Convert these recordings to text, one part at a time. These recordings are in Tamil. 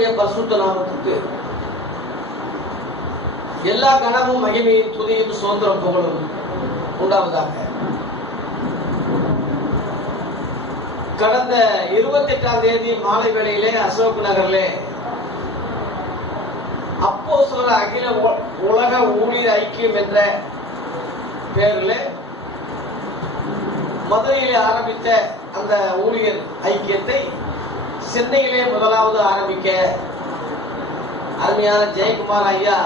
கர்த்தருடைய பரிசுத்த நாமத்துக்கு எல்லா கனமும் மகிமையும் துதியும் சுதந்திரம் புகழும் உண்டாவதாக. கடந்த 28ஆம் தேதி மாலை வேளையிலே அசோக் நகரிலே அப்போஸ்தலர் அகில உலக ஊழியர் ஐக்கியம் என்ற பெயரில் மதுரையிலே ஆரம்பித்த அந்த ஊழியர் ஐக்கியத்தை சென்னையிலே முதலாவது ஆரம்பிக்க அருமையான ஜெயக்குமார் ஐயா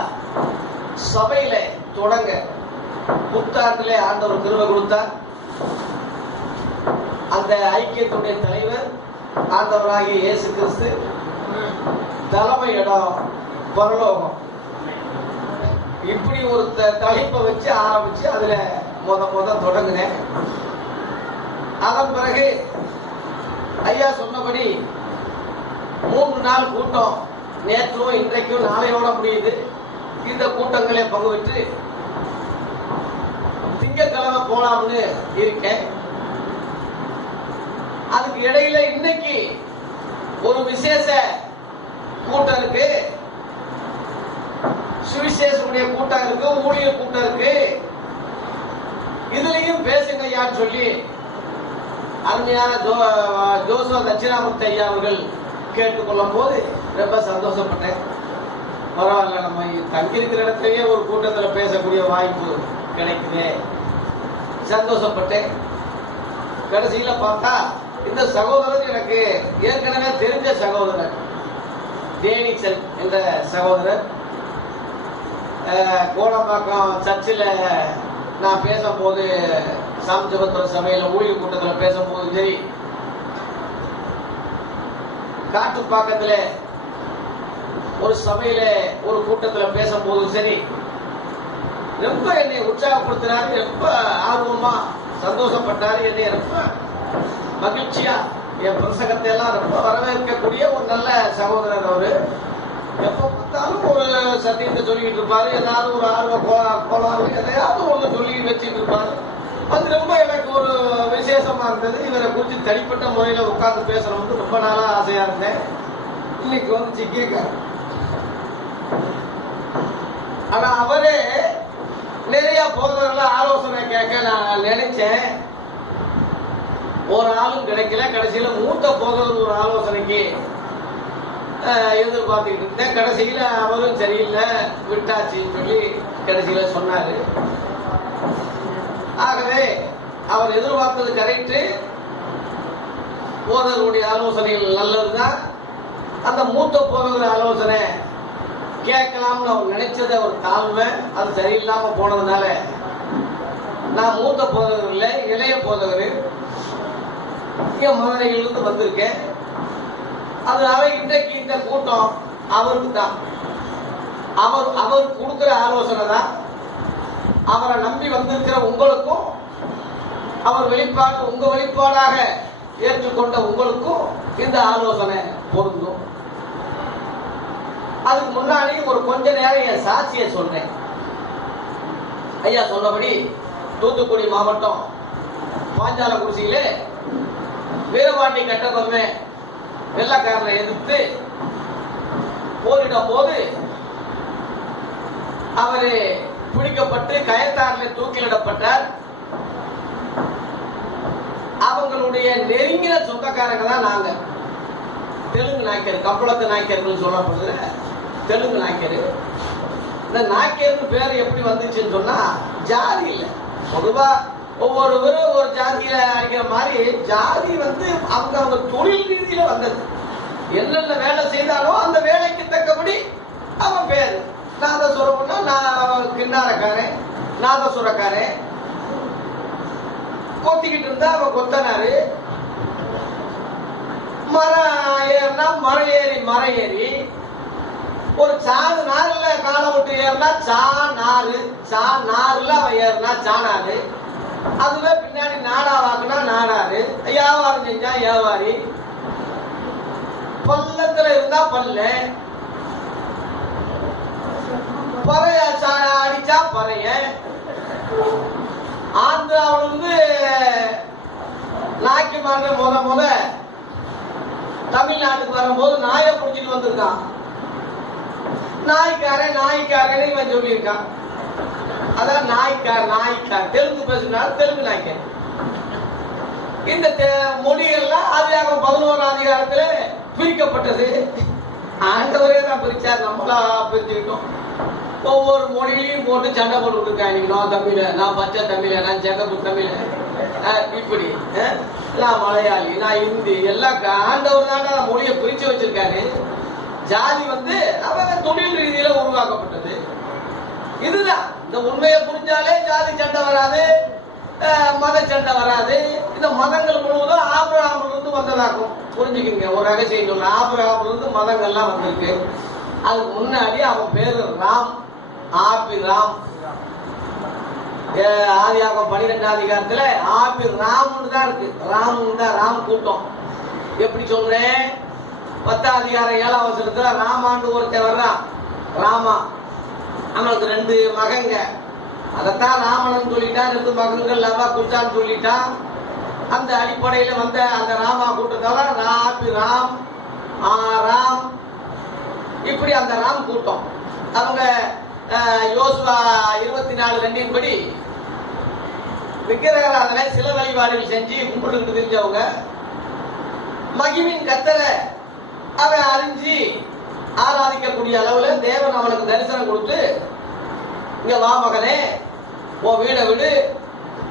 சபையில தொடங்க புத்தாண்டிலே ஆண்டவர் கிருபை கொடுத்தார். அந்த ஐக்கியத்துடைய தலைவர் ஆண்டவராகிய இயேசு கிறிஸ்து, தலைமை இடம் பரலோகம், இப்படி ஒரு தலைப்பை வச்சு ஆரம்பிச்சு அதுல முத தொடங்கினேன். அதன் பிறகு ஐயா சொன்னபடி 3 நாள் கூட்டம், நேற்றும் இன்றைக்கும் நாளையோட முடியுது. இந்த கூட்டங்களை பங்கு பெற்று திங்கட்கிழமை போலாம்னு இருக்கேன். அதுக்கு இடையில இன்னைக்கு ஒரு விசேஷ கூட்டம் இருக்கு, சுவிசேஷனுடைய கூட்டம் இருக்கு, ஊழியர் கூட்டம் இருக்கு. இதுலயும் பேசுங்க ஐயான்னு சொல்லி அருமையான ஜோசோ தட்சிணாமூர்த்தி ஐயா அவர்கள் கேட்டுக்கொள்ளும் போது ரொம்ப சந்தோஷப்பட்டேன். பரவாயில்ல, நம்ம தங்கியிருக்கிற இடத்துலயே ஒரு கூட்டத்தில் பேசக்கூடிய வாய்ப்பு கிடைக்குது, சந்தோஷப்பட்டேன். கடைசியில பார்த்தா இந்த சகோதரர் எனக்கு ஏற்கனவே தெரிஞ்ச சகோதரர், தேனிச்சல் என்ற சகோதரர். கோடம்பாக்கம் சர்ச்சில் நான் பேசும்போது, சாம்ஜபத்திர சபையில ஊழியர் கூட்டத்தில் பேசும்போது சரி, காட்டுப்பாக்கத்தில் ஒரு சபையில ஒரு கூட்டத்தில் பேசும்போது சரி, ரொம்ப என்னை உற்சாகப்படுத்தினாரு, ரொம்ப ஆர்வமா சந்தோஷப்பட்டாரு. என்னை ரொம்ப மகிழ்ச்சியா என் பிரசங்கத்தை எல்லாம் ரொம்ப வரவேற்கக்கூடிய ஒரு நல்ல சகோதரர் அவரு. எப்ப பார்த்தாலும் ஒரு சத்தியத்தை சொல்லிட்டு இருப்பாரு, ஏதாவது ஒரு ஆர்வம் கோளாறு எதையாவது ஒன்று சொல்லிட்டு வச்சுட்டு இருப்பாரு. அது ரொம்ப எனக்கு ஒரு விசேஷமா இருந்தது. இவரை குறித்து தனிப்பட்ட முறையில உட்கார்ந்து பேசணும்னு ரொம்ப நாளா ஆசையா இருந்தேன். இன்னைக்கு வந்து சிக்கியிருக்காரு. ஆனா அவரே நிறைய போதவர்கள ஆலோசனை கேட்க நான் நினைச்சேன், ஒரு ஆளும் கிடைக்கல. கடைசியில மூத்த போதவர் ஒரு ஆலோசனைக்கு எதிர்பார்த்துக்கிட்டு இருந்தேன். கடைசியில அவரும் சரியில்லை விட்டாச்சின்னு சொல்லி கடைசியில சொன்னாரு. ஆகவே அவர் எதிர்பார்த்தது கரெக்டு, போதவருடைய ஆலோசனைகள் நல்லதுதான். அந்த மூத்த போதவர் ஆலோசனை கேட்கலாம்னு அவர் நினைச்சது அவர் தாழ்மை, அது சரியில்லாம போனதுனால நான் மூத்த போதகர் இல்லை, இளைய போதகர், இங்க மதுரையிலிருந்து வந்திருக்கேன். அதனால இன்றைக்கு இந்த கூட்டம் அவருக்கு தான். அவர் கொடுக்கிற ஆலோசனை தான். அவரை நம்பி வந்திருக்கிற உங்களுக்கும், அவர் வெளிப்பாடு உங்க வெளிப்பாடாக ஏற்றுக்கொண்ட உங்களுக்கும் இந்த ஆலோசனை பொருந்தும். அதுக்கு முன்னாடி ஒரு கொஞ்ச நேரம் என் சாட்சியை சொல்றேன். ஐயா சொன்னபடி தூத்துக்குடி மாவட்டம் பாஞ்சாலங்குறிச்சியில வீரபாண்டி கட்டபொம்மை வெள்ளக்காரனை எதிர்த்து போரிடும் போது அவரு பிடிக்கப்பட்டு கயத்தாரில் தூக்கிலிடப்பட்டார். அவங்களுடைய நெருங்கின சொந்தக்காரங்க தான் நாங்க, தெலுங்கு நாய்க்கர், கப்பலத்து நாய்க்கர்கள் சொல்லப்படுற தெலுங்கு நாய்க்கர். இந்த நாய்க்கருக்கு பேர் எப்படி வந்துச்சுன்னு சொன்னா, ஜாதி இல்லை. பொதுவா ஒவ்வொருவரும் ஒரு ஜாதியில அடிக்கிற மாதிரி ஜாதி வந்து அவங்க தொழில் ரீதியில வந்தது. என்னென்ன வேலை செய்தாலும் அந்த வேலைக்கு தக்கபடி அவன் பேரு. நாதசுரம்னா நான் கிண்ணாரக்காரன், நாதசுரக்காரன். கொத்திக்கிட்டு இருந்தா அவன் கொத்தனாரு. மரம் ஏறினா மரம் ஏறி ஒரு சாணு நாறுல காலை விட்டு ஏறினா நாறுல அவன் ஏறினா சாணாரு. அதுவே பின்னாடி நாடா வாக்குனா நாடாரு. வியாபாரம் செஞ்சா வியாபாரி. பள்ளத்துல இருந்தா பல்ல, பறைய அடிச்சா பறைய. ஆந்திராவில் வந்து நாய்க்கு மாற முத தமிழ்நாட்டுக்கு வரும்போது நாயை புடிச்சிட்டு வந்திருக்கான். நாய்க்காரன் இவன் சொல்லியிருக்கான். அதான் நாய்க்கார் தெலுங்கு பேசுனாலும் தெலுங்கு நாய்க்கார். இந்த மொழிகள்லாம் ஆதியாகமம் 11ஆம் அதிகாரத்துல பிரிக்கப்பட்டது. ஆண்டவரே தான் பிரிச்சார், நம்மளா பிரிச்சுக்கிட்டோம். ஒவ்வொரு மொழியிலையும் போட்டு சண்டை போட்டு இருக்காங்க. நான் தமிழ, நான் பச்சை தமிழ, நான் செகப்பு தமிழ, இப்படி நான் மலையாளி, நான் இந்தி, எல்லாம் ஆண்டவர் தான் மொழியை பிரிச்சு வச்சிருக்காரு. ஜாதி அவன் தொழில் ரீதியில உருவாக்கப்பட்டது. இதுதான் இந்த உண்மையை புரிஞ்சாலே ஜாதி சண்டை வராது, மத சண்டை வராது. இந்த மதங்கள் முழுவதும் ஆபிரகாமிலிருந்து வந்ததாகும். புரிஞ்சுக்குங்க, ஒரு ரகசியம் சொல்ல, ஆபிரகாமிலிருந்து மதங்கள்லாம் வந்திருக்கு. அதுக்கு முன்னாடி அவன் பேரு ராம், ஆபிராம். ஆதியாகமம் 12ஆம் அதிகாரத்துல ஆபிராம்னு தான் இருக்கு. ராம் தான், ராம் கூட்டம். எப்படி சொல்றேன்? 10ஆம் அதிகாரம் 7ஆம் வசனத்துல ராமாண்டு ஒருத்தர் வர்றான். ராமா, அவனுக்கு 2 மகங்க. அதத்தான் ராமன் சொல்லிட்டான். 2 மகன்கள் லவா குச்சான்னு சொல்லிட்டான். அந்த அடிப்படையில வந்த அந்த ராமா கூட்டத்தால ராம், ஆராம், இப்படி அந்த ராம் கூட்டம். அவங்க யோசுவா 24:2 படி விக்கிரகாராதனை, சில வழிபாடுகள் செஞ்சு கும்பிட்டு தெரிஞ்சவங்க. மகிமின் கத்தரை அவன் அறிஞ்சு ஆராதிக்கக்கூடிய அளவுல தேவன் அவனுக்கு தரிசனம் கொடுத்து, இங்க வா மகனே, உன் வீடை விடு,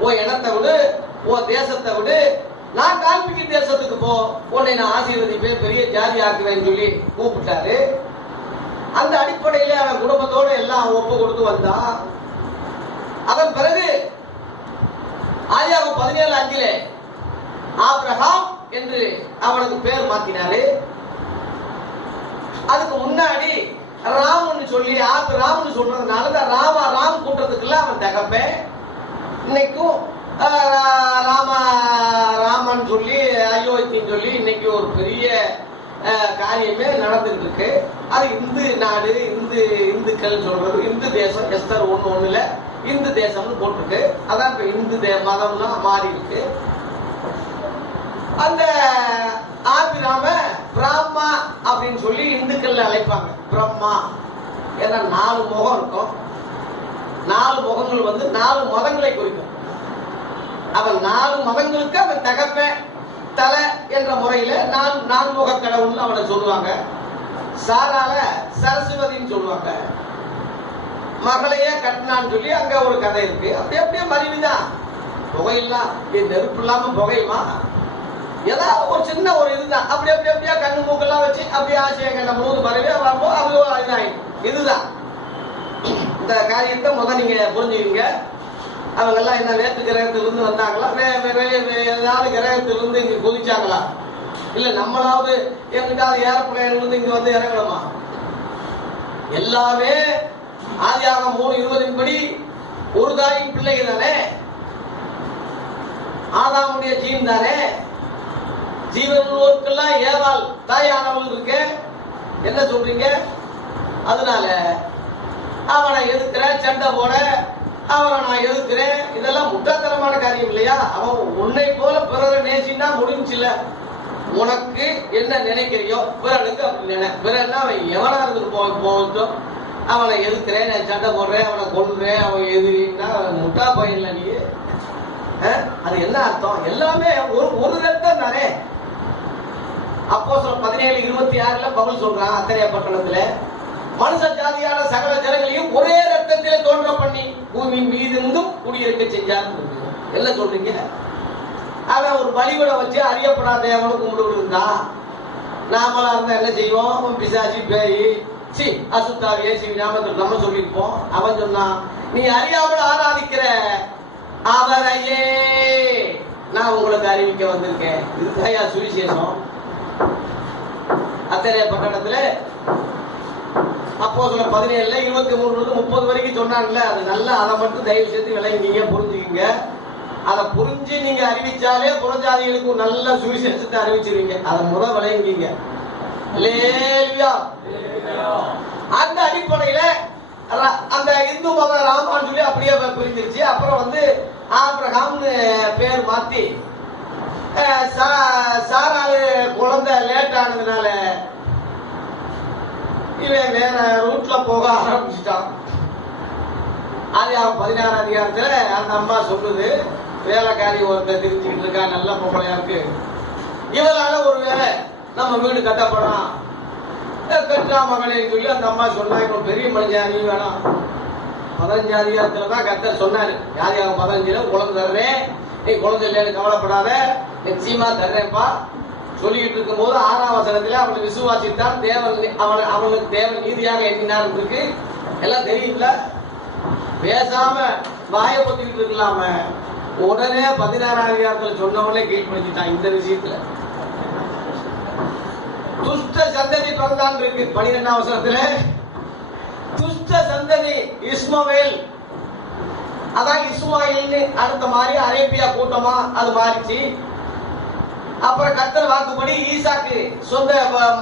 உன் இடத்தை விடு, உன் தேசத்தை விடு, நான் காண்பிக்கும் தேசத்துக்கு போ, உன்னை நான் ஆசீர்வதிப்பேன், பெரிய ஜாதி ஆக்குவேன்னு சொல்லி கூப்பிட்டாரு. அந்த அடிப்படையில அவன் குடும்பத்தோடு எல்லாம் ஒப்பு கொடுத்து வந்தான். அதன் பிறகு ஆதியாகமம் 17:5 ஆபிரகாம் என்று அவனுக்கு பேர் மாத்தினாரு. அதுக்கு முன்னாடி ராம்னு சொல்லி ராம்னு சொல்றதுனால ராம் கூட்டத்துக்குள்ள அவன் தகப்பேன். இன்னைக்கும் ராமன் சொல்லி அயோத்தின்னு சொல்லி இன்னைக்கு ஒரு பெரிய காரியமே நடந்துட்டு இருக்கு. அது இந்து நாடு, இந்துக்கள் சொல்றது இந்து தேசம். எஸ்தர் 1:1 இந்து தேசம்னு போட்டிருக்கு. அதான் இப்ப இந்து மதம்னா மாறி இருக்கு. அந்த ஆபிராம பிரம்மா அப்படின்னு சொல்லி இந்துக்கள் அழைப்பாங்க. பிரம்மா ஏன்னா 4 முகம் இருக்கும். 4 முகங்கள் 4 மதங்களை குறிக்கும். அவன் 4 மதங்களுக்கு அவன் தகப்பன் தலை என்ற முறையில 4 முக கடவுள்னு அவனை சொல்லுவாங்க. சாரால சரஸ்வதின்னு சொல்லுவாங்க. மகளையே கட்டினான்னு சொல்லி அங்க ஒரு கதை இருக்கு. அப்படியே மருவிதான். புகையெல்லாம் நெருப்பு இல்லாம புகையுமா? ஏதாவது ஒரு சின்ன ஒரு இதுதான். அப்படியே கண்ணு மூக்கெல்லாம் வச்சு அப்படியே ஆசையை கண்ட முழுவதும் மறைவே வரும்போது அது இதாயிடும். இதுதான் இந்த காரியத்தை நீங்க புரிஞ்சுக்கீங்க. அவங்க எல்லாம் என்ன வேற்று கிரகத்திலிருந்து வந்தாங்களா? ஏதாவது கிரகத்திலிருந்து இங்க குதிச்சாங்களா? இல்ல நம்மளாவது எங்கிட்டாவது ஏரோப்ளேன்ல இருந்து இங்க வந்து இறங்கணுமா? எல்லாமே ஆதியாகமம் 3:20 படி ஒரு தாயின் பிள்ளைகள் தானே, ஆதாமுடைய ஜீவன் தானே. ஜீவனுக்கெல்லாம் ஏவாள் தாயானவள் இருக்கு. என்ன சொல்றீங்க? அதனால அவனை எதிர்க்கிற, சண்டை போட அவனை நான் எதிர்க்கிறேன், இதெல்லாம் முட்டாத்தனமான காரியம் இல்லையா? அவன் உன்னை போல பிறரை நேசினா முடிஞ்சில்ல. உனக்கு என்ன நினைக்கிறியோ பிறனுக்கு அப்படி நினை. பிறன்னா அவன் எவனா இருந்துட்டு போகட்டும். அவனை எதிர்க்கிறேன், நான் சண்டை போடுறேன், அவனை கொள்றேன், அவன் எதிரின்னா முட்டா பையன்ல நீ. அது என்ன அர்த்தம்? எல்லாமே ஒரு ரத்தம் தானே. அப்போஸ்தலர் 17:26 பவுல் சொல்றான் அத்தனையா பட்டணத்துல, மனுஷ ஜாதியான சகல ஜனங்களையும் ஒரே ரத்தத்திலே தோன்ற பண்ணி பூமியின் மீதிருந்தும் குடியிருக்க செஞ்சார். என்ன சொல்றீங்க? அவன் ஒரு பலிபீடம் வச்சு அறியப்படாத தேவனுக்கு கும்பிட்டு இருந்தான். நாமளா இருந்தா என்ன செய்வோம்? பிசாசி, பேய், அசுத்தாவி, ஏசி நாமத்தில் நம்ம சொல்லியிருப்போம். அவன் சொன்னான், நீ அறியாமல் ஆராதிக்கிற அவரையே நான் உங்களுக்கு அறிவிக்க வந்திருக்கேன். இதுதான் சுவிசேஷம். அத்தகைய பட்டணத்துல அப்போஸ்தலர் 17:23-30 வரைக்கும் சொன்னாங்கல்ல. அது நல்லா, அதை மட்டும் தயவு செய்து விளங்கிங்க, புரிஞ்சுக்கிங்க. அதை புரிஞ்சு நீங்க அறிவிச்சாலே புறஜாதிகளுக்கு நல்ல சுவிசேஷத்தை அறிவிச்சிருவீங்க. அதை விளங்கிங்க. அந்த அடிப்படையில அந்த இந்து மதம் ராமான்னு சொல்லி அப்படியே பிரிஞ்சிருச்சு. அப்புறம் ஆபிரகாம்னு பேர் மாத்தி சாராளு குழந்தை லேட் ஆனதுனால இவன் வேற ரூட்ல போக ஆரம்பிச்சுட்டான். அது 16 அதிகாரத்துல அந்த அம்மா சொல்லுது, வேலைக்காரி ஒருத்தர் தெரிஞ்சுக்கிட்டு இருக்கா, நல்ல பொம்பளையா இருக்கு, இவரால ஒரு வேலை நம்ம வீடு கட்டப்படலாம், கட்டா மகனே சொல்லி அந்த அம்மா சொன்னா. இப்ப பெரிய மனுஷன் நீ வேணாம். 15 அதிகாரத்துலதான் கர்த்தர் சொன்னாரு, யார் 15 குழந்தை தர்றேன், நீ குழந்தை இல்லைன்னு கவலைப்படாத, நிச்சயமா தர்றேன்ப்பா சொல்லிட்டு இருக்கும் போது 6ஆம் வசனத்துல அவனை விசுவாசித்தான், தேவன் அவனுக்கு தேவன் நீதியாக எண்ணினார் இருக்கு. எல்லாம் தெரியுதுல, பேசாம வாய பத்திக்கிட்டு இருக்கலாம உடனே 16ஆம் அதிகாரத்துல சொன்னவனே கீழ்படுத்திட்டான். இந்த விஷயத்துல துஷ்ட சந்ததி பிறந்தான் இருக்கு. 12ஆம் வசனத்துல துஷ்ட சந்ததி இஸ்மவேல், அதான் இஸ்மாயில்னு அடுத்த மாதிரி அரேபியா கூட்டமா அது மாறிச்சு. அப்புறம் கர்த்தர் வாக்குப்படி ஈசாக்கு சொந்த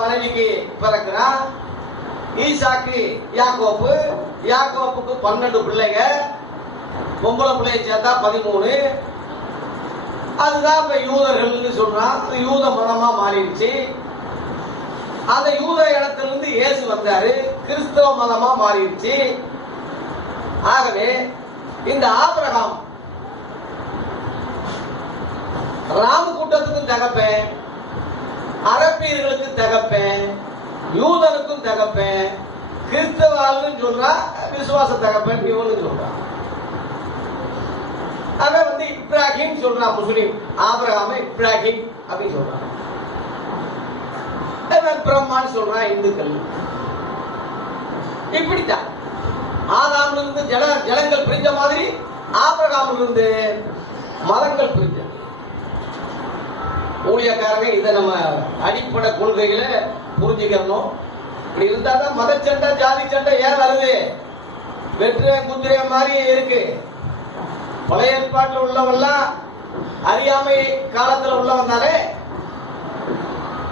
மனைவிக்கு பிறக்கிறான். ஈசாக்கு யாக்கோப்பு, யாக்கோப்புக்கு 12 பிள்ளைங்க, பொம்பளை பிள்ளைய சேர்த்தா 13. அதுதான் இப்ப யூதர்கள் சொல்றான். அது யூத மதமா மாறிடுச்சு. அந்த யூத இடத்திலிருந்து இயேசு வந்தாரு, கிறிஸ்தவ மதமா மாறிடுச்சு. ஆகவே இந்த ஆபிரகாம் ராம கூட்டத்துக்கும் தகப்பேன், அரபியர்களுக்கு தகப்பேன், யூதனுக்கும் தகப்பேன், கிறிஸ்தவாளுன்னு சொல்றா, விசுவாச தகப்பன் இவனு சொல்றான். அவன் வந்து இப்ராஹிம் சொல்றான், முஸ்லிம் ஆபிரகாம இப்ராஹிம் அப்படின்னு சொல்றான். பிரம்மான்னு சொல்றான் இந்துக்கள். இப்படித்தான் ஆதாம்ல இருந்து ஜலங்கள் பிரிஞ்ச மாதிரி ஆபிரகாம்ல இருந்து மதங்கள் பிரிஞ்ச. ஊழியக்காரங்க இதை நம்ம அடிப்படை கொள்கைகளை புரிஞ்சுக்கணும். இப்படி இருந்தா தான் மதச்சண்டை ஜாதி சண்டை ஏன் வருது? வெற்ற குதிரை மாதிரி இருக்கு. பழைய ஏற்பாட்டில் உள்ளவெல்லாம் அறியாமை காலத்துல உள்ளவன் தானே.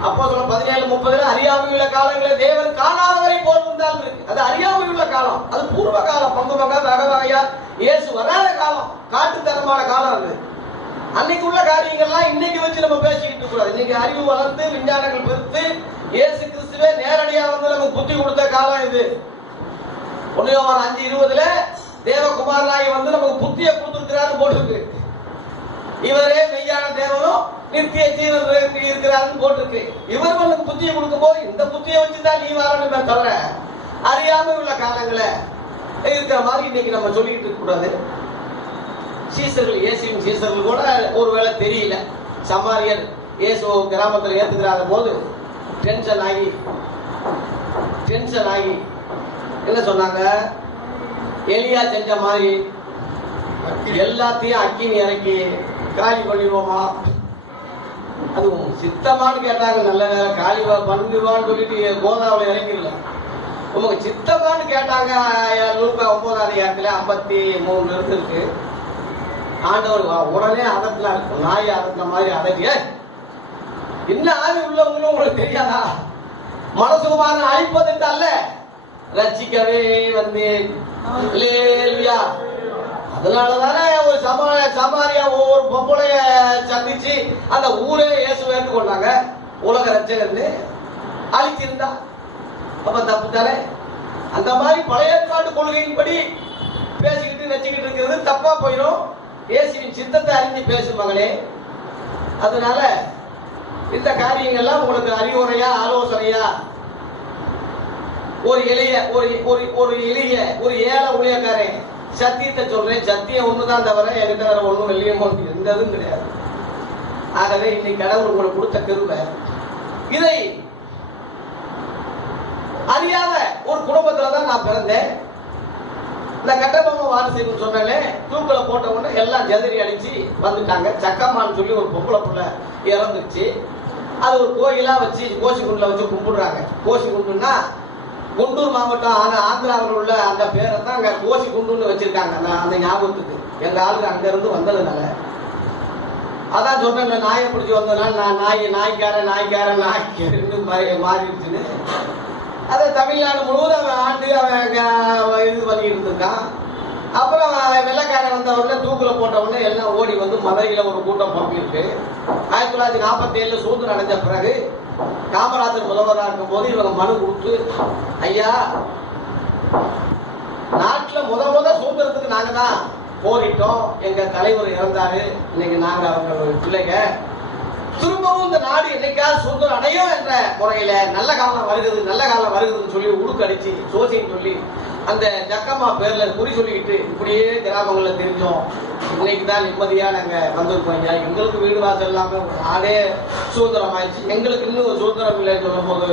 அப்போ சொல்ல 17:30 அறியாமை உள்ள காலங்களே தேவன் காணாதவரை போல் இருந்தாலும் இருக்கு. அது அறியாமை உள்ள காலம், அது பூர்வ காலம், பங்கு பங்கா வகை வகையா இயேசு வராத காலம், காட்டுத்தனமான காலம். அது அன்னைக்கு உள்ள காரியங்கள்லாம் இன்னைக்கு வச்சு நம்ம பேசிக்கிட்டு கூடாது. இன்னைக்கு அறிவு வளர்ந்து விஞ்ஞானங்கள் பெருத்து இயேசு கிறிஸ்துவே நேரடியா வந்து நமக்கு புத்தி கொடுத்த காலம் இது. 1 யோவான் 5:20 தேவகுமாரனாகி வந்து நமக்கு புத்தியை கொடுத்திருக்கிறாரு போட்டிருக்கு. இவரே மெய்யான தேவனும் நித்திய ஜீவன் இருக்கிறாருன்னு போட்டிருக்கு. இவர் நமக்கு புத்தியை கொடுக்கும் போது இந்த புத்தியை வச்சுதான் நீ வரணுமே தவிர அறியாம உள்ள காலங்களை இருக்கிற மாதிரி இன்னைக்கு நம்ம சொல்லிட்டு இருக்க கூடாது. சீசர்கள், இயேசுவின் சீசர்கள் கூட ஒருவேளை தெரியல. சமாரியர் இயேசு கிராமத்தில் ஏத்துக்கிறாங்க போது டென்ஷன் ஆகி என்ன சொன்னாங்க? எலியா செஞ்ச மாதிரி எல்லாத்தையும் அக்கினி இறக்கி காலி பண்ணிடுவோமா? அதுவும் சித்தமானு கேட்டாங்க. நல்ல வேலை காலி பண்ணிடுவான்னு சொல்லிட்டு கோதாவில் இறங்கிடல. உங்களுக்கு சித்தமானு கேட்டாங்க. லூக்கா 9ஆம் அதிகாரத்துல 53 இருக்கு. ஆண்டவர் உடனே அதட்டல, நாய் அதட்டின மாதிரி அதட்டிய. என்ன ஆவி உள்ளவங்களும் உங்களுக்கு தெரியாதா? மனசுகுமாரன் அழிப்பது அல்ல, ரட்சிக்கவே வந்தேன். அதனாலதானே ஒரு சமாரியா ஒவ்வொரு பொம்பளைய சந்திச்சு அந்த ஊரே இயேசுவை ஏற்றுக்கொண்டாங்க. உலக ரட்சகர்னு அழிச்சிருந்தா அப்ப தப்பு தானே? அந்த மாதிரி பழைய ஏற்பாட்டு கொள்கையின்படி பேசிக்கிட்டு வச்சுக்கிட்டு இருக்கிறது தப்பா போயிடும். இயேசுவின் சித்தத்தை அறிஞ்சு பேசும் மகளே. அதனால இந்த காரியங்கள்லாம் உங்களுக்கு அறிவுரையா ஆலோசனையா ஒரு ஏழை ஊழியக்காரன் சத்தியத்தை சொல்றேன். சத்தியம் ஒண்ணுதான் தவிர என்கிட்ட வேற ஒண்ணும் வெளியும் எந்த இதுவும் கிடையாது. ஆகவே இன்னைக்கு கடவுள் உங்களுக்கு கொடுத்த கிருபை. இதை அறியாத ஒரு குடும்பத்துலதான் நான் பிறந்தேன். இந்த கட்டபொம்மை வாரிசுன்னு சொன்னாலே தூக்கல போட்ட உடனே எல்லாம் ஜெதறி அடிச்சு வந்துட்டாங்க. சக்கம்மான்னு சொல்லி ஒரு பொம்பளை புள்ள இறந்துச்சு. அது ஒரு கோயிலா வச்சு கோசிக்குண்டுல வச்சு கும்பிடுறாங்க. கோசிக்குண்டுன்னா குண்டூர் மாவட்டம் ஆந்திராவில் உள்ள அந்த பேரை தான் அங்க கோசிக்குண்டுன்னு வச்சிருக்காங்க. அந்த ஞாபகத்துக்கு எங்க ஆளுங்க அங்க இருந்து வந்ததுனால அதான் சொன்னேன். நாயை பிடிச்சி வந்ததுனால நான் நாய்க்காரன்னு மாறிடுச்சுன்னு. அதை தமிழ்நாடு முழுவதும் அவன் ஆண்டு அவன் இது பண்ணிட்டு இருக்கான். அப்புறம் வெள்ளக்காரன் வந்த உடனே தூக்குல போட்ட உடனே எல்லாம் ஓடி வந்து மதுரையில ஒரு கூட்டம் பம்பிருக்கு. 1947 சுதந்திரம் அடைஞ்ச பிறகு காமராஜர் முதல்வராக இருக்கும் போது இவங்க மனு கொடுத்து, ஐயா நாட்டுல முத சுதந்திரத்துக்கு நாங்க தான் போரிட்டோம், எங்க தலைவர் இறந்தாரு, இன்னைக்கு நாங்க அவங்க பிள்ளைங்க திரும்பவும் இந்த நாடு என்னைக்காவது சுதந்திரம் அடையும் என்ற முறையில நல்ல காலம் வருகிறதுன்னு சொல்லி உடுக்கடிச்சு சோசின்னு சொல்லி அந்த ஜக்கம்மா பேர்ல குறி சொல்லிக்கிட்டு இப்படியே கிராமங்கள்ல தெரிஞ்சோம். இன்னைக்கு தான் நிம்மதியா நாங்க வந்திருக்கோம் ஐயா, எங்களுக்கு வீடு வாசல் இல்லாம நாடே சுதந்திரம் ஆயிடுச்சு, எங்களுக்கு இன்னும் ஒரு சுதந்திரம் இல்லைன்னு சொல்லும் போது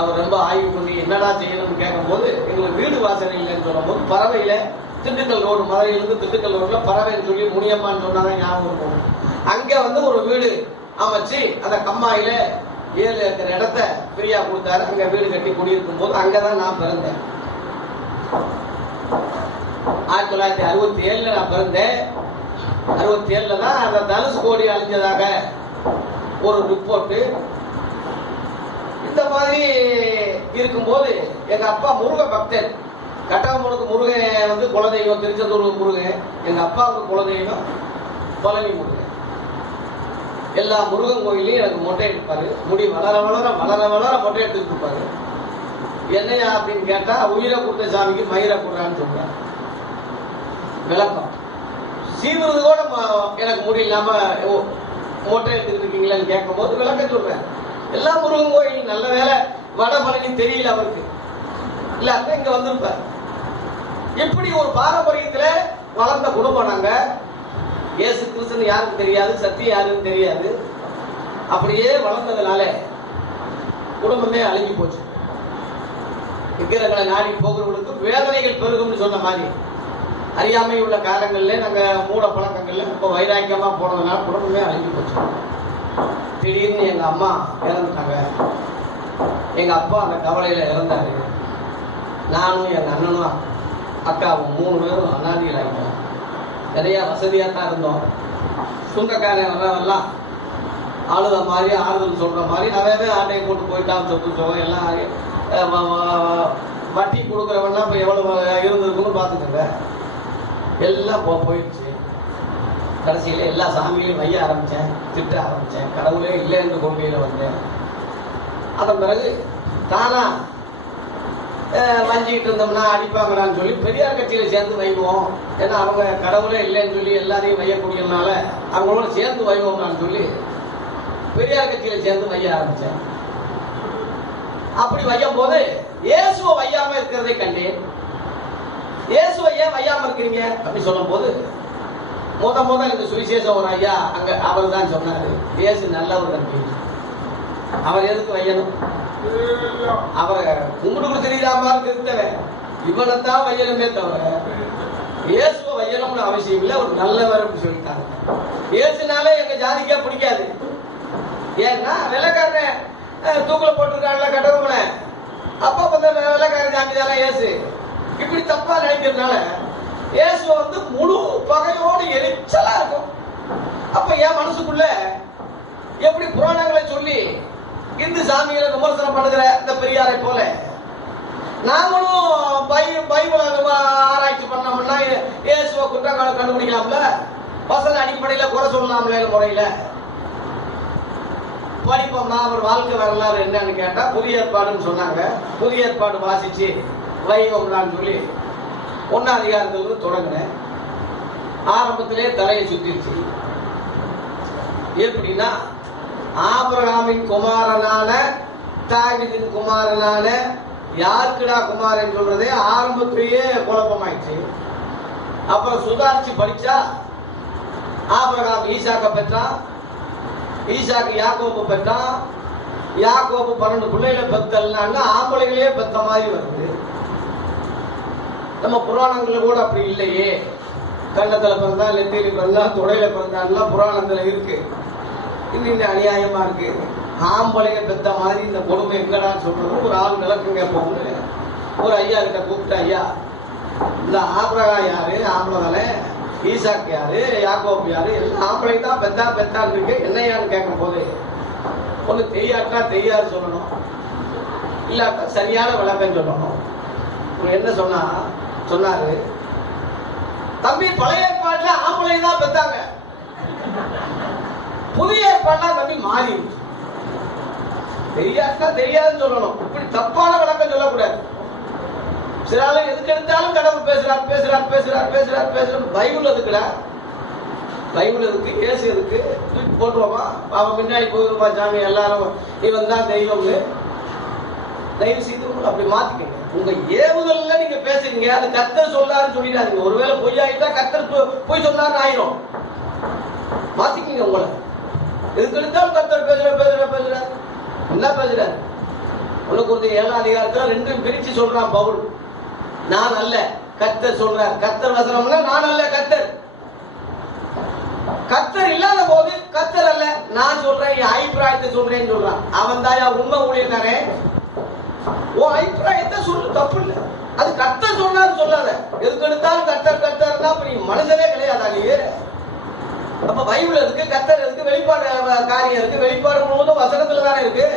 அவர் ரொம்ப ஆய்வு பண்ணி என்னடா செய்யணும்னு கேட்கும் போது எங்களுக்கு வீடு வாசல் இல்லைன்னு சொல்லும் போது பறவையில திண்டுக்கல் ரோடு, மதுரையிலிருந்து திண்டுக்கல் ரோட்ல பறவைன்னு சொல்லி முனியம்மான்னு சொன்னாங்க ஞாபகம் இருக்கும். அங்க வந்து ஒரு வீடு அமைச்சு அந்த கம்மாயில 7 ஏக்கர் இடத்த ஃப்ரீயா கொடுத்தாரு. அங்க வீடு கட்டி குடியிருக்கும் போது அங்கதான் நான் பிறந்தேன். 1967 நான் பிறந்தேன். 67 தான் அந்த தனுஷ்கோடி அழிஞ்சதாக ஒரு ரிப்போர்ட். இந்த மாதிரி இருக்கும்போது எங்க அப்பா முருக பக்தர். கட்டகமுனுக்கு முருகன் வந்து குலதெய்வம், திருச்செந்தூர் முருகன். எங்க அப்பாவுக்கு குலதெய்வம் பழனி முருகன். எல்லா முருகன் கோயிலையும் எனக்கு மொட்டை எடுப்பாரு. முடி வளர மொட்டை எடுத்துட்டு இருப்பாரு. என்னையா அப்படின்னு கேட்டா, உயிரை கொடுத்த சாமிக்கு மயிரை கொடுறான்னு சொல்றாரு. விளக்கம் சீவிரது கூட எனக்கு முடி இல்லாம மொட்டை எடுத்துக்கிட்டு இருக்கீங்களான்னு கேட்கும் போது விளக்கம் சொல்றேன். எல்லா முருகன் கோயில் நல்ல வேலை வட பழனி தெரியல அவருக்கு, இல்ல அங்க இங்க வந்திருப்பார். இப்படி ஒரு பாரம்பரியத்துல வளர்ந்த குடும்பம் நாங்க. இயேசு கிறிஸ்துன்னு யாருக்கு தெரியாது, சத்தியம் யாருன்னு தெரியாது. அப்படியே வளர்ந்ததுனால குடும்பமே அழிஞ்சு போச்சு. விக்கிரங்களை நாடி போகிறவர்களுக்கு வேதனைகள் பெருகும்னு சொன்ன மாதிரி அறியாமை உள்ள காலங்கள்ல நாங்க மூட பழக்கங்கள்ல ரொம்ப வைராக்கியமா போனதுனால குடும்பமே அழிஞ்சு போச்சு. திடீர்னு எங்க அம்மா இறந்துட்டாங்க. எங்க அப்பா அந்த கவலையில இறந்தாரு. நானும் எங்க அண்ணனும் அக்காவும் 3 பேரும் அனாதிகள் ஆகிட்டோம். நிறைய வசதியா தான் இருந்தோம். சொந்தக்காரன் வர்றவெல்லாம் ஆளுத மாதிரி ஆறுதல் சொல்ற மாதிரி நிறையவே ஆட்டையை போட்டு போயிட்டான். சொத்து சோகம் எல்லாம் வட்டி கொடுக்குறவன்னா இப்ப எவ்வளவு இருந்திருக்குன்னு பாத்துக்கோங்க. எல்லாம் போயிடுச்சு. கடைசியில எல்லா சாமியிலையும் வைய ஆரம்பிச்சேன், திட்ட ஆரம்பிச்சேன். கடவுளே இல்லை என்று கொள்கையில வந்தேன். அதன் பிறகு தானா வஞ்சிக்கிட்டு இருந்தோம்னா அடிப்பாங்களான்னு சொல்லி பெரியார் கட்சியில சேர்ந்து வைவோம். ஏன்னா அவங்க கடவுளே இல்லைன்னு சொல்லி எல்லாரையும் வையக்கூடியதுனால அவங்களோட சேர்ந்து வைவோம்னான்னு சொல்லி பெரியார் கட்சியில சேர்ந்து வைய ஆரம்பிச்சேன். அப்படி வையும் போது இயேசுவை வையாம இருக்கிறதை கண்டேன். இயேசுவை ஏன் வையாம இருக்கிறீங்க அப்படின்னு சொல்லும் போது முதல் இந்த சுவிசேஷம் ஒரு ஐயா அங்க அவர் தான் சொன்னாரு, இயேசு நல்லவர் தம்பி, அவர் எதுக்கு வையணும்? அவரை கும்பிடுக்கு தெரியாம இருந்தவன் இவனைத்தான் வையணுமே தவிர இயேசுவை வையணும்னு அவசியம் இல்லை. அவர் நல்லவர் சொல்லிட்டாங்க. இயேசுனாலே எங்க ஜாதிக்கே பிடிக்காது. ஏன்னா வெள்ளக்காரன் தூக்குல போட்டிருக்காங்கல்ல கட்டவங்கள, அப்ப வெள்ளக்காரன் ஜாதி தானே இயேசு. இப்படி தப்பா நினைக்கிறதுனால இயேசுவை வந்து முழு பகையோடு எரிச்சலா இருக்கும். அப்ப என் மனசுக்குள்ள எப்படி புராணங்களை சொல்லி இந்து சாமிகளை விமர்சனம் பண்ணுகிற இந்த பெரியாரை போல நாமளும் பைபிளை ஆராய்ச்சி பண்ணோம்னா இயேசுவை குற்றங்களை கண்டுபிடிக்கலாம்ல, வசன அடிப்படையில குறை சொல்லலாம்ல. முறையில படிப்போம்னா அவர் வாழ்க்கை வரலாறு என்னன்னு கேட்டா புதிய ஏற்பாடுன்னு சொன்னாங்க. புதிய ஏற்பாடு வாசிச்சு வைகம்லான்னு சொல்லி 1ஆம் அதிகாரத்திலிருந்து தொடங்கினேன். ஆரம்பத்திலே தலையை சுத்திருச்சு. எப்படின்னா ஆபிரகாமின் குமாரனான தாவீதின் குமாரனான யாருக்குடா குமாரன் சொல்றதே ஆரம்பத்திலேயே குழப்பமாயிடுச்சு. அப்புறம் சுதாரிச்சு படிச்சா ஆபிரகாம் ஈசாக்க பெற்றான், ஈசாக்கு யாக்கோபு பெற்றான், யாக்கோபு 12 பிள்ளைகளை பெத்தல்னா ஆம்பளைகளே பெத்த மாதிரி வருது. நம்ம புராணங்கள்ல கூட அப்படி இல்லையே. கன்னத்துல பிறந்தா, நெத்தியில பிறந்தா, தொடையில பிறந்தான்லாம் புராணத்துல இருக்கு. இன்னும் அநியாயமா இருக்கு. ஆம்பளைங்க பெத்த மாதிரி இந்த கொடுமை எங்கடா சொல்றது? ஒரு ஆள் விளக்குங்க போங்க. ஒரு ஐயா கிட்ட கூப்பிட்ட, ஐயா இந்த ஆபிரகாம் யாரு? ஆம்பளை தானே. ஈசாக்கு யாரு? யாக்கோபு யாரு? எல்லாம் ஆம்பளை தான் பெத்தான் இருக்கு, என்னையான்னு கேட்கும் போது ஒண்ணு தெரியாட்டா தெரியாது சொல்லணும், இல்லாட்டா சரியான விளக்கம் சொல்லணும். என்ன சொன்னாரு, தம்பி பழைய ஏற்பாட்டுல ஆம்பளை தான் பெத்தாங்க, புதிய ஏற்பாடுனா தம்பி மாறி. தெரியாதுன்னா தெரியாதுன்னு சொல்லணும். இப்படி தப்பான விளக்கம் சொல்லக்கூடாது. சில ஆளு எதுக்கு எடுத்தாலும் கடவுள் பேசுறார் பேசுறார் பேசுறார் பேசுறார் பேசுறார். பைபிள் எதுக்குடா? பைபிள் எதுக்கு? இயேசு எதுக்கு? போட்டுருவோமா? அவன் முன்னாடி போயிருமா சாமி எல்லாரும் இவன் தான் தெய்வம்னு? தயவு செய்து அப்படி மாத்திக்கங்க. உங்க ஏவுதல்ல நீங்க பேசுறீங்க, அது கர்த்தர் சொல்லாருன்னு சொல்லிடாதீங்க. ஒருவேளை பொய்யாயிட்டா கர்த்தர் பொய் சொன்னார்னு ஆயிரும். மாத்திக்கங்க உங்களை. எதுக்கு எடுத்தாலும் கர்த்தர் பேசுற பேசுற பேசுற என்ன பேசுறாரு? உனக்கு 7ஆம் அதிகாரத்துல ரெண்டும் பிரிச்சு சொல்றான் பவுல். நான் அல்ல, கர்த்தர் சொல்றார். கர்த்தர் வசனம்னா நான் அல்ல, கர்த்தர். கர்த்தர் இல்லாத போது கர்த்தர் அல்ல, நான் சொல்றேன், என் அபிப்பிராயத்தை சொல்றேன்னு சொல்றான். அவன் தாயா உண்மை ஊழியக்காரன். உன் அபிப்பிராயத்தை சொல்லு, தப்பு இல்லை. அது கர்த்தர் சொன்னாரு சொல்லாத. எதுக்கு எடுத்தாலும் கர்த்தர் கர்த்தர் தான். அப்ப நீ மனுஷனே கிடையாதா நீ? அப்ப பைபிள் இருக்கு, கர்த்தர் இருக்கு, வெளிப்பாடு காரியம் இருக்கு. வெளிப்பாடு முழுவதும் வசனத்துல தானே இருக்கு.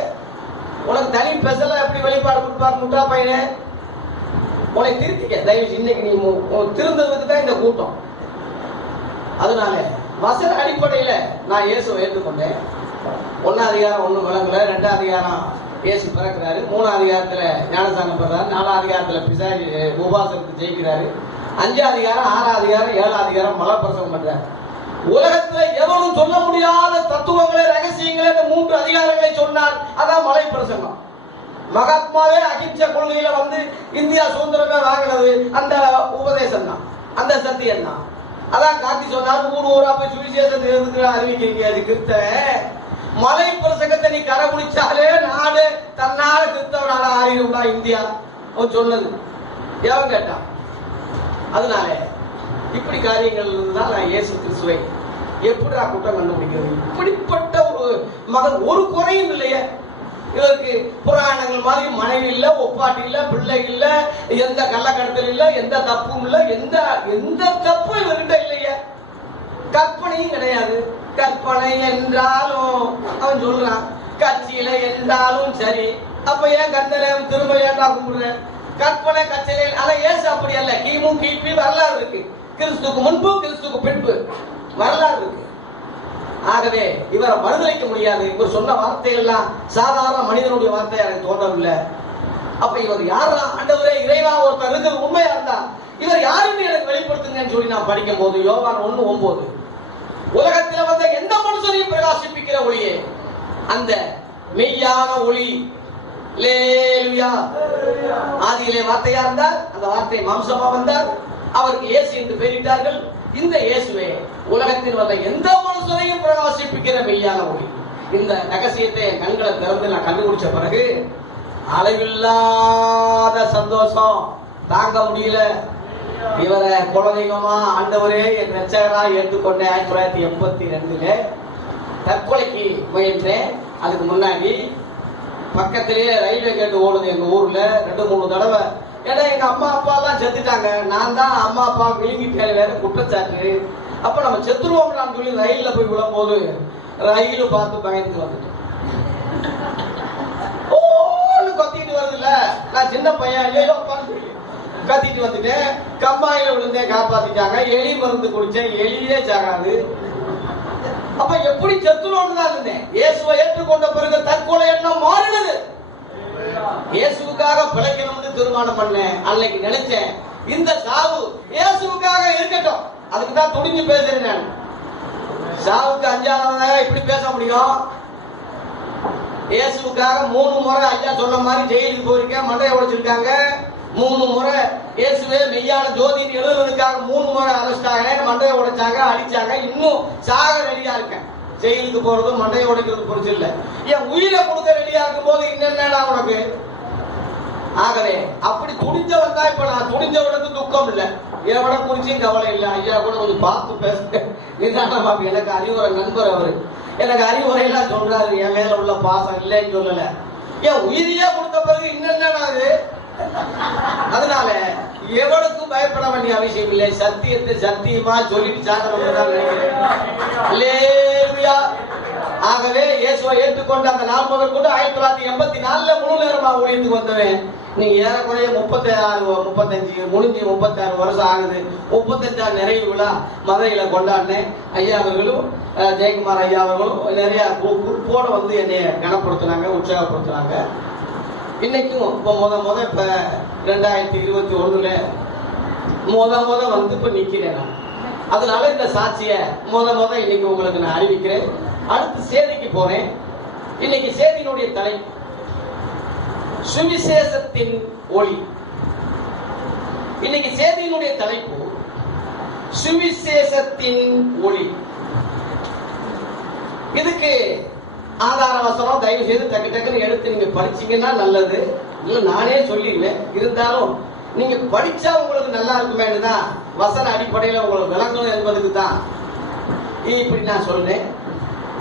உனக்கு தனி ஸ்பெஷலா எப்படி வெளிப்பாடு கொடுப்பாரு முட்டா பையனே? உனக்கு திருத்திக்க தயவு. இன்னைக்கு நீ திருந்ததுக்கு தான் இந்த கூட்டம். அதனால வசன அடிப்படையில நான் இயேசுவை ஏற்றுக்கொண்டேன். 1ஆம் அதிகாரம் ஒண்ணும் விளங்கல. 2ஆம் அதிகாரம் இயேசு பிறக்கிறாரு. 3ஆம் அதிகாரத்துல ஞானஸ்நானம் பெறாரு. 4ஆம் அதிகாரத்துல பிசாசு உபாசனத்துக்கு ஜெயிக்கிறாரு. 5ஆம் அதிகாரம் 6ஆம் அதிகாரம் 7ஆம் அதிகாரம் மலப்பிரசவம் பண்றாரு. உலகத்துல எவனும் சொல்ல முடியாத தத்துவங்களை ரகசியங்களை இந்த 3 அதிகாரங்களை சொன்னார். அதான் மலை பிரசங்கம். மகாத்மாவே அகிம்சை கொள்கையில வந்து இந்தியா சுதந்திரமே வாங்கினது அந்த உபதேசம் தான், அந்த சத்தியம் தான். அதான் காட்டி சொன்னார். ஊர் ஊரா போய் சுவிசேஷத்தை அறிவிக்கிறீங்க. அது கிறிஸ்தவ மலை பிரசங்கத்தை நீ கடைபிடிச்சாலே நாடு தன்னால கிறிஸ்தவனால ஆறிடும்டா இந்தியா. அவன் சொன்னது எவன் கேட்டான்? அதனால இப்படி காரியங்கள் தான் நான் இயேசு கிறிஸ்துவை எப்படி குற்றம் கண்டுபிடிக்கிறது? இப்படிப்பட்ட ஒரு மகன், ஒரு குறையும் இல்லையே இவருக்கு. புராணங்கள் மாதிரி மனைவி இல்ல, ஒப்பாட்டி இல்ல, பிள்ளை இல்ல, எந்த கள்ளக்கடத்தல் இல்ல, எந்த தப்பும் இல்ல, எந்த தப்பும் இவர்கிட்ட இல்லையே. கற்பனையும் கிடையாது. கற்பனை என்றாலும் அவன் சொல்றான், கட்சியில என்றாலும் சரி. அப்ப ஏன் கந்தனை திரும்ப ஏண்டா கும்பிடுற? கற்பனை கட்சியில. ஆனா இயேசு அப்படி அல்ல. கிமு கிபி வரலாறு இருக்கு. கிறிஸ்துக்கு முன்பு கிறிஸ்துக்கு பின்பு வரலாறு இருக்கு. ஆகவே இவரை மறுதளிக்க முடியாது. இவர் சொன்ன வார்த்தைகள் எல்லாம் சாதாரண மனிதனுடைய வார்த்தை எனக்கு தோன்றவில்லை. அப்ப இவர் யாரா? ஆண்டவரே இறைவா ஒருத்தர் இருக்கிறது உண்மையா இருந்தா இவர் யாருன்னு எனக்கு வெளிப்படுத்துங்கன்னு சொல்லி நான் படிக்கும் போது யோவான் 1:9 உலகத்தில் வந்த எந்த மனுஷனையும் பிரகாசிப்பிக்கிற ஒளியே, அந்த மெய்யான ஒளி. அல்லேலூயா. ஆதியிலே வார்த்தையா இருந்தார், அந்த வார்த்தை மாம்சமா வந்தார், அவருக்கு இயேசு என்று பெயரிட்டார்கள். இந்த இயேசுவே உலகத்தில் வந்த எந்த மனுஷனையும் பிரகாசிப்பிக்கிற மெய்யான ஒளி. இந்த ரகசியத்தை என் கண்களை திறந்து நான் கண்டுபிடிச்ச பிறகு அளவில்லாத சந்தோஷம் தாங்க முடியல. இவரை குலதெய்வமா ஆண்டவரே என் ரட்சகரா ஏற்றுக்கொண்டேன். 1982 தற்கொலைக்கு முயன்றேன். அதுக்கு முன்னாடி பக்கத்திலேயே ரயில்வே கேட்டு ஓடுது எங்க ஊர்ல 2-3 தடவை. ஏன்னா எங்க அம்மா அப்பா எல்லாம் செத்துட்டாங்க, நான் தான் அம்மா அப்பா விழுங்கிட்டேன், வேற குற்றச்சாட்டு. அப்ப நம்ம செத்துருவோம் சொல்லி ரயில்ல போய் விழும் போது ரயிலு பார்த்து பயந்து வந்துட்டேன். கத்திட்டு வருதுல்ல, நான் சின்ன பையன் இல்லையோ கத்திட்டு வந்துட்டேன். கம்பாயில விழுந்தேன், காப்பாத்திட்டாங்க. எலி மருந்து குடிச்சேன், எலியே சாகாது. அப்ப எப்படி செத்துருவோம்னு தான் இருந்தேன். இயேசுவை ஏற்றுக்கொண்ட பிறகு தற்கொலை எண்ணம் மாறினது. இயேசுவுக்காக பிழைக்கணும்னு தீர்மானம் பண்ணேன். அன்னைக்கு நினைச்சேன் இந்த சாவு இயேசுவுக்காக இருக்கட்டும். அதுக்கு தான் துணிஞ்சு பேசுறேன் நான். சாவுக்கு அஞ்சானவங்க இப்படி பேச முடியும்? இயேசுவுக்காக 3 முறை ஐயா சொன்ன மாதிரி ஜெயிலுக்கு போயிருக்கேன், மண்டையை உடைச்சிருக்காங்க. 3 முறை இயேசுவே மெய்யான ஜோதின்னு எழுதுறதுக்காக 3 முறை அரெஸ்ட் ஆகிறேன், மண்டையை உடைச்சாங்க, அடிச்சாங்க. இன்னும் சாக ரெடியா இருக்கேன். ஜெயிலுக்கு போறது மண்டையை உடைக்கிறது புரிச்சு இல்ல, என் உயிரை கொடுக்க ரெடியா இருக்கும் போது என்னடா உனக்கு? ஆகவே அப்படி துணிஞ்சவன் தான். இப்ப நான் துணிஞ்சவனுக்கு துக்கம் இல்லை, என் விட குறிச்சும் கவலை இல்லை. ஐயா கூட கொஞ்சம் பார்த்து பேச நிதானமா. எனக்கு அறிவுரை நண்பர் அவரு, எனக்கு அறிவுரை எல்லாம் சொல்றாரு. என் மேல உள்ள பாசம் இல்லைன்னு சொல்லல, என் உயிரியே கொடுத்த பிறகு என்னன்னா அது. அதனால எவனுக்கும் பயப்பட வேண்டிய அவசியம் இல்லை. சத்தியத்தை சத்தியமா சொல்லிட்டு சாதனம் தான் நினைக்கிறேன். ஆகவே இயேசுவை ஏற்றுக்கொண்ட அந்த நாள் முதல் கொண்டு 1984 முழு நேரமா ஊழியத்துக்கு வந்தவன். நீங்க ஏறக்குறைய 35 முடிஞ்சு 36 வருஷம் ஆகுது. 35ஆம் நிறைவு விழா மதுரையில கொண்டாடினேன். ஐயா அவர்களும் ஜெயக்குமார் ஐயா அவர்களும் நிறைய குறிப்போட வந்து என்னை கனப்படுத்தினாங்க, உற்சாகப்படுத்தினாங்க. இன்னைக்கும் இப்ப இப்ப 2021 வந்து இப்ப நிக்கிறேன் நான். அதனால இந்த சாட்சிய இன்னைக்கு உங்களுக்கு நான் அறிவிக்கிறேன். அடுத்து செய்திக்கு போறேன். இன்னைக்கு செய்தியினுடைய தலைப்பு சுவிசேஷத்தின் ஒளி. இன்னைக்கு செய்தியினுடைய தலைப்பு சுவிசேஷத்தின் ஒளி. இதுக்கு ஆதார வசனம் தயவு செய்து டக்குன்னு எடுத்து நீங்க படிச்சீங்கன்னா நல்லது. இல்ல நானே சொல்லிடுவேன், இருந்தாலும் நீங்க படிச்சா உங்களுக்கு நல்லா இருக்குமே தான் வசன அடிப்படையில் உங்களுக்கு விளங்கணும் என்பதுக்கு தான் இப்படி நான் சொல்றேன்.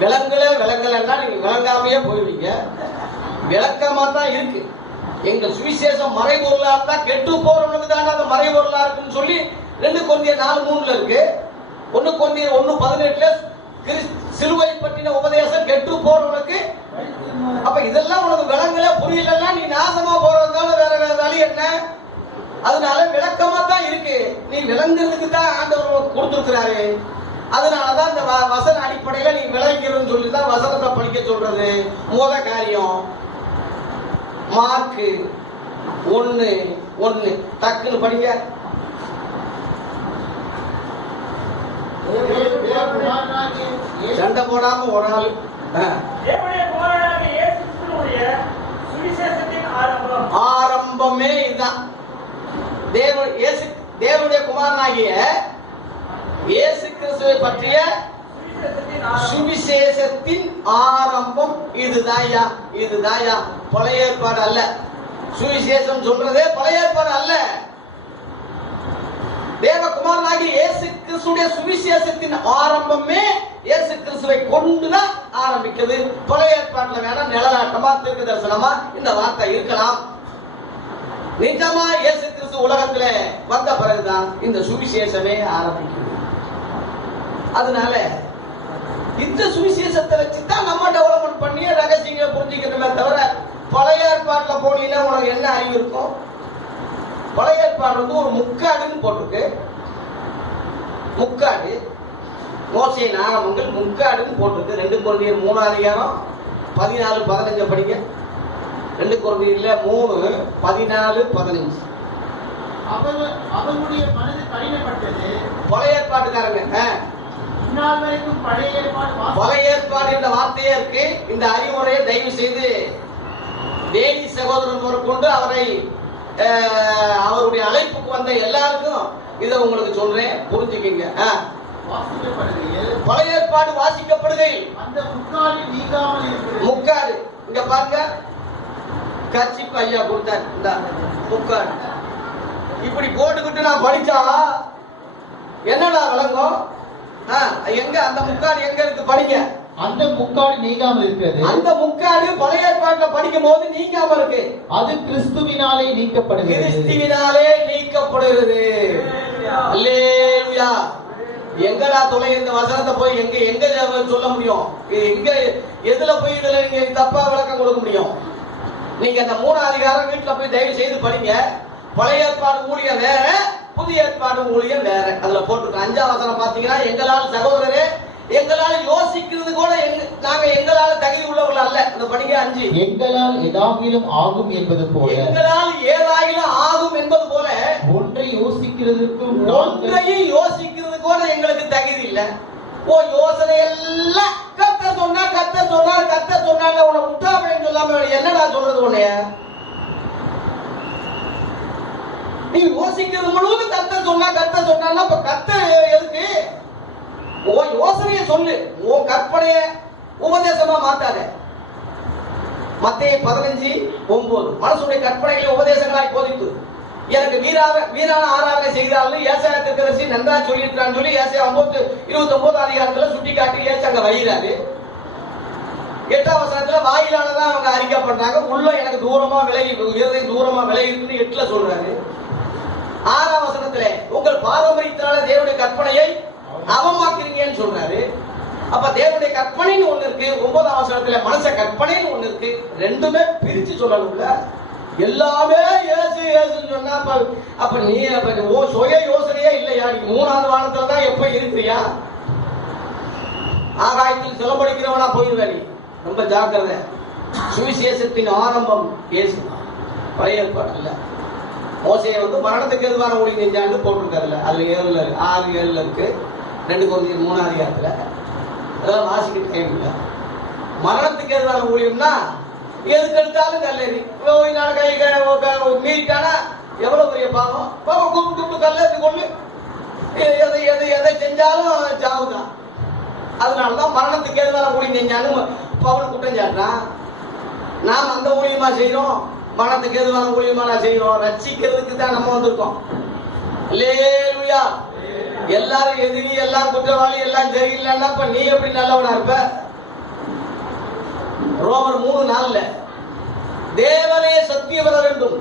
விளங்கலன்னா நீங்க விளங்காமையே போயிடுவீங்க. விளக்கமா தான் இருக்கு. எங்க சுவிசேஷம் மறைபொருளா இருந்தா கெட்டு போறவனுக்கு தான் அந்த மறைபொருளா இருக்குன்னு சொல்லி 2 கொரிந்தியர் 4:3 இருக்கு. 1 கொரிந்தியர் 1:18 சிலுவை பற்றின உபதேசம் கெட்டு போறவனுக்கு. அப்ப இதெல்லாம் உனக்கு விளங்கல புரியலன்னா நீ நாசமா போறதுனால வேற வழி என்ன? அதனால விளக்கமா தான் இருக்கு. நீ விளங்குறதுக்கு தான் ஆண்டவர் கொடுத்திருக்கிறாரு. அதனாலதான் இந்த வசன அடிப்படையில நீ விளங்கிறன்னு சொல்லிதான் வசனத்தை படிக்க சொல்றது. முத காரியம் மார்க் 1:1 டக்குன்னு படிங்க. சண்டை போடாம ஒரு ஆள் ஆரம்பமே இதுதான். தேவனுடைய குமாரனாகிய இயேசு கிறிஸ்துவை பற்றிய சுவிசேஷத்தின் ஆரம்பம் இதுதாயா. பழைய ஏற்பாடு அல்ல. சுவிசேஷம் சொல்றதே பழைய ஏற்பாடு அல்ல. தேவகுமாரனாகிய இயேசு கிறிஸ்துடைய சுவிசேஷத்தின் ஆரம்பமே இயேசு கிறிஸ்துவை கொண்டுதான் ஆரம்பிக்கிறது. பழைய ஏற்பாட்டுல வேணா நிழலாட்டமா தீர்க்க தரிசனமா இந்த வார்த்தை இருக்கலாம். நிஜமா இயேசு கிறிஸ்து உலகத்துல வந்த பிறகுதான் இந்த சுவிசேஷமே ஆரம்பிக்குது. அதனால இந்த சுவிசேஷத்தை வச்சுதான் நம்ம டெவலப்மெண்ட் பண்ணி ரகசியங்களை புரிஞ்சுக்கணுமே தவிர பழைய ஏற்பாட்டுல போனீங்கன்னா உனக்கு என்ன அறிவு இருக்கும்? பழைய ஏற்பாடு வந்து ஒரு முக்காடுன்னு போட்டிருக்கு. முக்காடு மோசே நாகமங்கள் முக்காடுன்னு போட்டிருக்கு. 2 கொரிந்தியர் 3:14-15 படிங்க. 2 கொரிந்தியர்ல 3:14-15. அவருடைய மனது கடினப்பட்டது. பழைய ஏற்பாட்டுக்காரங்க பழைய ஏற்பாடு என்ற வார்த்தையே இருக்கு. இந்த அறிவுரையை தயவு செய்து தேவி சகோதரன் முதற்கொண்டு அவருடைய அழைப்புக்கு வந்த எல்லாருக்கும் இதை உங்களுக்கு சொல்றேன், புரிஞ்சுக்கீங்க. பழைய ஏற்பாடு வாசிக்கப்படுகையில் அந்த முக்காடு இங்க பாருங்க, கட்சிப்பு ஐயா கொடுத்தார். இந்த முக்காடு இப்படி போட்டுக்கிட்டு நான் படிச்சா என்னடா விளங்கும்? எங்க அந்த முக்காடு எங்க இருக்கு? படிங்க. அந்த முக்காடு நீங்காமல் இருக்கிறது. அந்த முக்காடு பழைய ஏற்பாட்டில் படிக்கும் போது நீங்காம இருக்கு. அது கிறிஸ்துவினாலே நீக்கப்படுகிறது. கிறிஸ்துவினாலே நீக்கப்படுகிறது. அல்லேலூயா. எங்கடா தொலை இந்த வசனத்தை போய் எங்க சொல்ல முடியும்? எங்க எதுல போய் இதுல நீங்க தப்பா விளக்கம் கொடுக்க முடியும்? நீங்க அந்த 3 அதிகாரம் வீட்டுல போய் தயவு செய்து படிங்க. பழைய ஏற்பாடு ஊழியம் வேற, புதிய ஏற்பாடு ஊழியம் வேற. அதுல போட்டு 5ஆம் வசனம் பாத்தீங்கன்னா, எங்களால் சகோதரரே எங்களால் யோசிக்கிறது கூட நாங்க எங்களால் தகுதி உள்ளவர்கள் அல்ல. அந்த படிக்க 5. எங்களால் ஏதாகிலும் ஆகும் என்பது போல, எங்களால் ஏதாகிலும் ஆகும் என்பது போல ஒன்றையும் யோசிக்கிறது கூட எங்களுக்கு தகுதி இல்ல. யோசனை எல்லாம் கர்த்தர் சொன்னார் உன்னை விட்டாம சொல்லாம என்னடா சொல்றது? உன்னைய நீ யோசிக்கிறது முழுவதும் கர்த்தர் சொன்னா இப்ப கர்த்தர் எதுக்கு? யோசனையை சொல்லு, உன் கற்பனைய உபதேசமா மாத்தாத. மத்தேயு 15:9 மனசுடைய கற்பனைகளை உபதேசங்களாய் போதித்து எனக்கு வீரான ஆராதனை செய்கிறார்கள் ஏசாயா தீர்க்கதரிசி நன்றா சொல்லியிருக்கிறான்னு சொல்லி ஏசாயா 29 அதிகாரத்துல சுட்டி காட்டி ஏசு அங்க வைகிறாரு. 8ஆம் வசனத்துல வாயிலானதான் அவங்க அறிக்கை பண்றாங்க, உள்ள எனக்கு தூரமா விலகி இருக்குன்னு 8ல சொல்றாரு. 6ஆம் வசனத்துல உங்கள் பாரம்பரியத்தினால தேவனுடைய கற்பனையை அவமாக்குறீங்கன்னு சொல்றாரு. அப்ப தேவனுடைய கற்பனைன்னு ஒண்ணு இருக்கு. 9ஆம் வசனத்துல மனச கற்பனைன்னு ஒண்ணு இருக்கு. ரெண்டுமே பிரிச்சு சொல்லணும்ல. எல்லாமே ஏசு ஏசுன்னு சொன்னா அப்ப நீ சுய யோசனையே இல்லையா? நீ 3வது வானத்துல தான் எப்ப இருக்கிறியா? ஆகாயத்தில் சிலம்படிக்கிறவனா போயிருவே. நீ ரொம்ப ஜாக்கிரதை. சுவிசேஷத்தின் ஆரம்பம் இயேசு. பழைய ஏற்பாடு அல்ல. மோசையை மரணத்துக்கு எதுவான ஊழியம் செஞ்சான்னு போட்டிருக்காருல்ல, அதுல 6:7 இருக்கு. 2 Corinthians 3ஆம் அதிகாரத்துல அதெல்லாம் வாசிக்க டைம் இல்லை. மரணத்துக்கு எதுவான ஊழியம்னா எதுக்கு எடுத்தாலும் கல்லேறி மீறிட்டானா எவ்வளவு பெரிய பாவம். கூப்பிட்டு கல்லேறி கொண்டு எதை செஞ்சாலும் சாவுதான். அதனாலதான் மரணத்துக்கு எதுவான ஊழியம் செஞ்சாலும் பவுல் குற்றம் சாட்டுறான். நாம் அந்த ஊழியமா செய்யறோம், மரணத்துக்கு எதுவான ஊழியமா நான் செய்யறோம். ரட்சிக்கிறதுக்கு தான் நம்ம வந்திருக்கோம். அல்லேலூயா. எல்லாரும் எதிரி, எல்லாம் குற்றவாளி, எல்லாம் சரியில்லைன்னா இப்ப நீ எப்படி நல்லவனா இருப்ப? ரோமர் 3:4 தேவனே சத்தியவர் என்றும்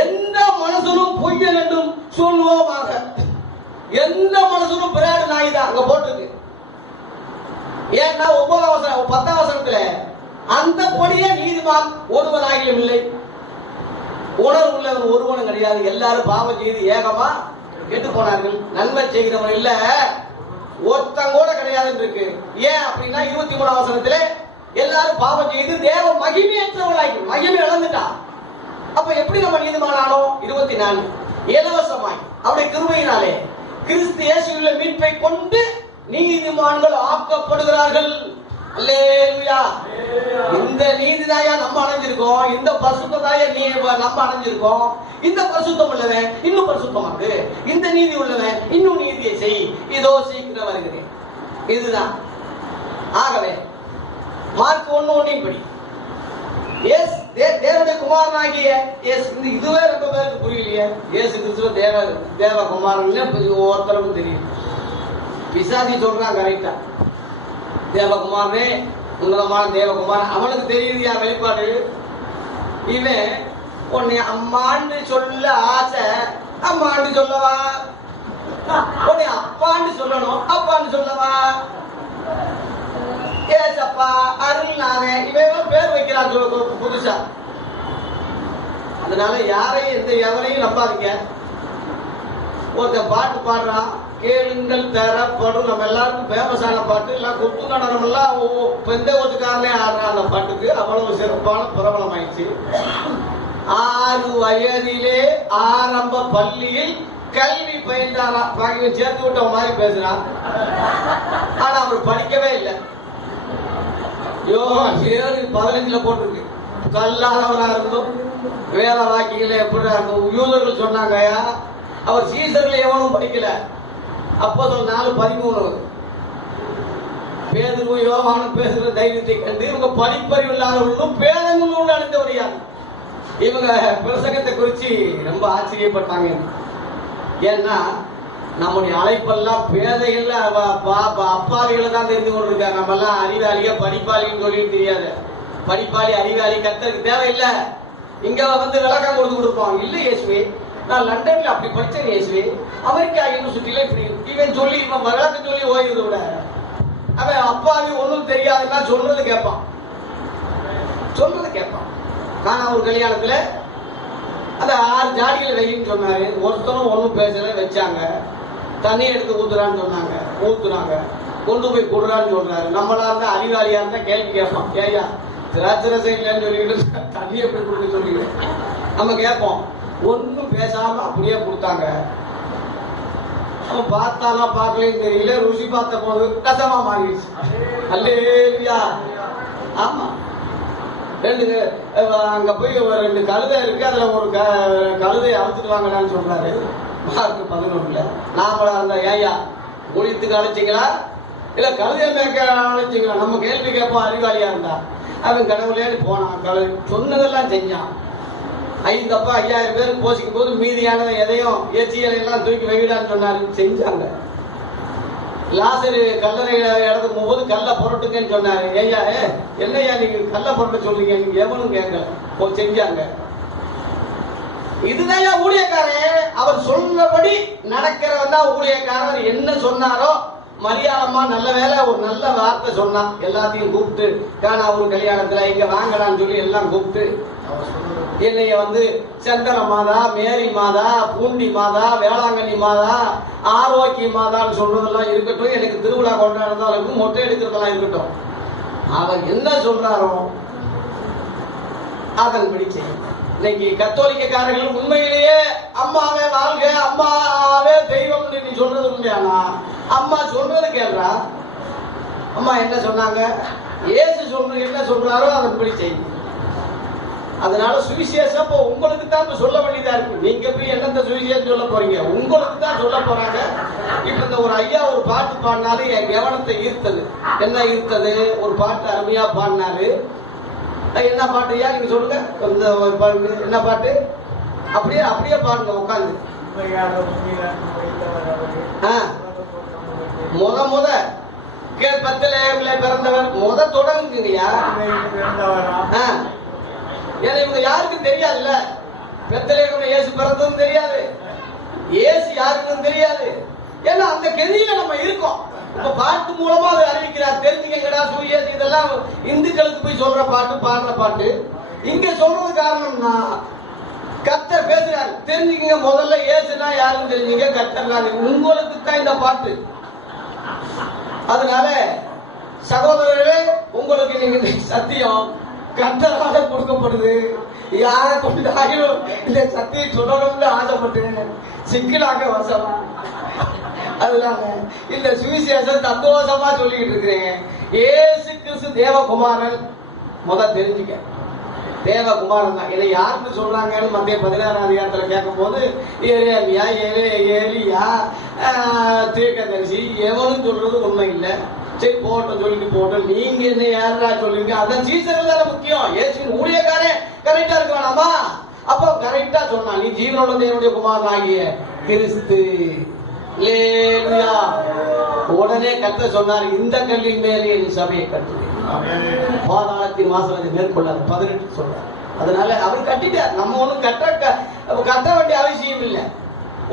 எந்த மனுஷனும் பொய்யன் என்றும் சொல்லுவோமாக. எந்த மனுஷனும் பிராடு நாய் தான் அங்க போட்டிருக்கு. ஏன்னா 10ஆம் வசனத்துல அந்தபடியே நீதிமான் ஒருவனாகிலும் இல்லை, உணர்வு உள்ளவன் ஒருவனும் கிடையாது, எல்லாரும் பாவம் செய்து ஏகமா கெட்டு போனார்கள், நன்மை செய்கிறவன் இல்ல ஒருத்தன் கூட கிடையாதுன்னு இருக்கு. ஏன் அப்படின்னா 23ஆம் வசனத்துல எல்லாரும் பாவம் செய்து தேவ மகிமையற்றவர்களாகி மகிமை இழந்துட்டான். அப்ப எப்படி நம்ம நீதிமானானோ? 24 இலவசமாய் அவருடைய கிருபையினாலே கிறிஸ்து இயேசுவின் மீட்பை கொண்டு நீதிமான்கள் ஆக்கப்படுகிறார்கள். அல்லேலூயா. இந்த நீதிதாயா நம்ம அடைஞ்சிருக்கோம், இந்த பரிசுத்ததாய நீ நம்ம அடைஞ்சிருக்கோம். இந்த பரிசுத்தம் உள்ளவன் இன்னும் பரிசுத்தமாக்கு, இந்த நீதி உள்ளவன் இன்னும் நீதியை செய், இதோ சீக்கிரம் வருகிறேன். இதுதான். ஆகவே மார்க் 1:1 படி தேவனுடைய குமாரனாகிய இதுவே ரொம்ப பேருக்கு புரியலையே. இயேசு கிறிஸ்துவ தேவ குமாரன் ஒருத்தருக்கும் தெரியும். பிசாசி சொல்றான் கரெக்டா, தேவகுமாரனே உன்னதமான தேவகுமாரன். அவனுக்கு தெரியுது யார் வெளிப்பாடு. இவன் உன்னை அம்மான்னு சொல்ல ஆசை, அம்மான்னு சொல்லவா? உன்னை அப்பான்னு சொல்லணும், அப்பான்னு சொல்லவா? ஏசப்பா அருள் நானே இவன் பேர் வைக்கிறான் புதுசா. அதனால யாரையும் எவரையும் நம்பாதீங்க. ஒருத்தன் பாட்டு பாடுறான், கேளுங்கள் தரப்படும். நம்ம எல்லாருக்கும் ஃபேமஸான பாட்டு, எல்லாம் குத்து நடனம் எல்லாம் பெந்த ஒத்துக்காரனே ஆடுறான். அந்த பாட்டுக்கு அவ்வளவு சிறப்பான பிரபலம் ஆயிடுச்சு. 6 வயதிலே ஆரம்ப பள்ளியில் கல்வி பயின்றாரா. சேர்த்து விட்ட மாதிரி பேசுறான், ஆனா அவர் படிக்கவே இல்லை. யோகான் 7:15 போட்டிருக்கு. கல்லாதவரா இருந்தும் வேத வாக்கியங்கள எப்படி இருக்கும். யூதர்கள் சொன்னாங்க அவர் சீசர்கள் எவனும் படிக்கல. அப்போஸ்தலர் 4:13 பேதுருவும் யோவானும் பேசுகிற தைரியத்தை கண்டு இவங்க படிப்பறிவு இல்லாதவர்களும் பேதங்களும் அடைந்தவரையா இவங்க பிரசங்கத்தை குறிச்சு ரொம்ப ஆச்சரியப்பட்டாங்க. ஏன்னா நம்முடைய அழைப்பெல்லாம் பேதைகள்ல அப்பாவிகளை தான் தெரிந்து கொண்டிருக்காங்க. நம்ம எல்லாம் அறிவாளியா படிப்பாளின்னு சொல்லிட்டு தெரியாது. படிப்பாளி அறிவாளி கத்தருக்கு தேவையில்லை. இங்க விளக்கம் கொடுத்துருப்போம். இல்ல இயேசுவே, நான் லண்டன்ல அப்படி படிச்சேன் இயேசுவே, அமெரிக்கா யூனிவர்சிட்டியில இப்படி இவன் சொல்லி இவன் விளக்கம் சொல்லி ஓய்வு விட அவன் அப்பாவி ஒன்னும் தெரியாதுன்னா சொல்றது கேட்பான். ஆனா ஒரு கல்யாணத்துல அந்த 6 ஜாடிகளை வைன்னு சொன்னாரு. ஒருத்தரும் ஒன்னும் பேசல, வச்சாங்க. தண்ணி எடுத்து ஊத்துறான்னு சொன்னாங்க, ஊத்துறாங்க. கொண்டு போய் கொடுறான்னு சொல்றாரு. நம்மளா இருந்தா அறிவாளியா இருந்தா கேள்வி கேட்போம். கேயா திராட்சரசம் இல்லைன்னு சொல்லிட்டு தண்ணி எப்படி கொடுக்க சொல்லிட்டு நம்ம கேட்போம். ஒன்னும் பேசாம அப்படியே கொடுத்தாங்க. அவன் பார்த்தானா பார்க்கலன்னு தெரியல, ருசி பார்த்த போது கசமா மாறிடுச்சு. அல்லேலூயா. ஆமா, அங்க போய் 2 கழுதை இருக்கு, அதுல ஒரு கழுதை அழைச்சிட்டு வாங்கலான்னு சொல்றாரு. மார்க் 11 நாமளா இருந்தா ஏயா குளித்துக்கு அழைச்சிங்களா இல்ல கழுதைய மேய்க்க அழைச்சிங்களா? நம்ம கேள்வி கேட்போம் அறிவாளியா இருந்தா. அவன் கடவுளேன்னு போனான், சொன்னதெல்லாம் செஞ்சான். 5 அப்பா 5000 பேருக்கு போசிக்கும் போது மீதியானதை எதையும் ஏச்சிகளை எல்லாம் தூக்கி வைடான்னு சொன்னாரு, செஞ்சாங்க. லாசரு கல்லறை இடத்துக்கு போகும்போது கல்ல புரட்டுங்கன்னு சொன்னாரு. ஐயா என்னையா நீங்க கல்ல புரட்ட சொல்றீங்க? நீங்க எவனும் கேட்கல, செஞ்சாங்க. இதுதான் ஊழியக்காரன். அவர் சொன்னபடி நடக்கிறவன் தான் ஊழியக்காரன். என்ன சொன்னாரோ மரியாதம்மா நல்ல வேலை ஒரு நல்ல வார்த்தை சொன்னான். எல்லாத்தையும் கூப்பிட்டு காணா ஒரு கல்யாணத்துல இங்க வாங்கலான்னு சொல்லி எல்லாம் கூப்பிட்டு என்னைய வந்து சந்தன மாதா, மேரி மாதா, பூண்டி மாதா, வேளாங்கண்ணி மாதா, ஆரோக்கிய மாதான்னு சொல்றதெல்லாம் இருக்கட்டும், எனக்கு திருவிழா கொண்டாடுறதா இருக்கும், மொட்டை எடுக்கிறதெல்லாம் இருக்கட்டும். அவர் என்ன சொல்றாரோ அதன்படி செய்யும். இன்னைக்கு கத்தோலிக்கக்காரர்கள் உண்மையிலேயே அம்மாவே வாழ்க, அம்மாவே தெய்வம் நீ சொல்றது உண்மையானா? அம்மா சொல்றது கேள்றா. அம்மா என்ன சொன்னாங்க? இயேசு சொல்றது என்ன சொல்றாரோ அதன்படி செய்யும். அதனால சுவிசேஷம் இப்போ உங்களுக்கு தான் சொல்ல வேண்டியதா இருக்கு. நீங்க போய் என்னென்ன சுவிசேஷம் சொல்ல போறீங்க? உங்களுக்கு தான் சொல்ல போறாங்க. இப்ப இந்த ஒரு ஐயா ஒரு பாட்டு பாடினாலும் என் கவனத்தை ஈர்த்தது. என்ன ஈர்த்தது? ஒரு பாட்டு அருமையா பாடினாரு. என்ன பாட்டு ஐயா நீங்க சொல்லுங்க. என்ன பாட்டு? அப்படியே அப்படியே பாருங்க உட்காந்து. முத பத்திலே பிறந்தவர் தொடங்குங்கய்யா. ஏன்னா இவங்க யாருக்கும் தெரியாதுல்ல. பெத்தலேகம் இயேசு பிறந்ததும் தெரியாது, இயேசு யாருக்கும் தெரியாது. ஏன்னா அந்த கெதியில நம்ம இருக்கோம். இப்ப பாட்டு மூலமா அதை அறிவிக்கிறார். தெரிஞ்சுக்கங்கடா சூரியஸ், இதெல்லாம் இந்துக்களுக்கு போய் சொல்ற பாட்டு, பாடுற பாட்டு. இங்க சொல்றது காரணம்னா கர்த்தர் பேசுறாரு. தெரிஞ்சுக்கங்க, முதல்ல இயேசுனா யாருன்னு தெரிஞ்சுங்க, கர்த்தர்னா உங்களுக்கு தான் இந்த பாட்டு. அதனால சகோதரர்களே, உங்களுக்கு நீங்க சத்தியம் கர்த்தராக கொடுக்கப்படுது. யாரை கொண்டாயிரும் இந்த சத்தியம் சொல்லணும்னு ஆசைப்பட்டு சிக்கலாக வசம். அதனால இந்த சுவிசேஷம் சந்தோஷமா சொல்லிக்கிட்டு இருக்கிறேன். ஏசு கிறிஸ்து தேவகுமாரன் முத தெரிஞ்சுக்க. தேவகுமாரன் தான். இதை யாருன்னு சொல்றாங்கன்னு மத்திய 16ஆம் அதிகாரத்துல கேட்கும் போது ஏலியா, ஏலியா, தீர்க்கதரிசி எவனும் சொல்றது உண்மை இல்லை. சரி போட்டோம், சொல்லிட்டு போட்டோம். நீங்க என்ன யாரா சொல்லுங்க? அதான் சீசன் தானே முக்கியம். ஏசுவின் ஊழியக்காரே கரெக்டா இருக்கலாமா? அப்போ கரெக்டா சொன்னா, நீ ஜீவனுள்ள தேவனுடைய குமாரன் ஆகிய கிறிஸ்து. உடனே கர்த்தர் சொன்னார், இந்த கல்லின் மேலே என் சபையை கட்டுவேன், பாதாளத்தின் வாசலை மேற்கொள்ளாது. 18 சொல்றார். அதனால அவர் கட்டிட்டார். நம்ம ஒண்ணும் கட்ட வேண்டிய அவசியம் இல்லை.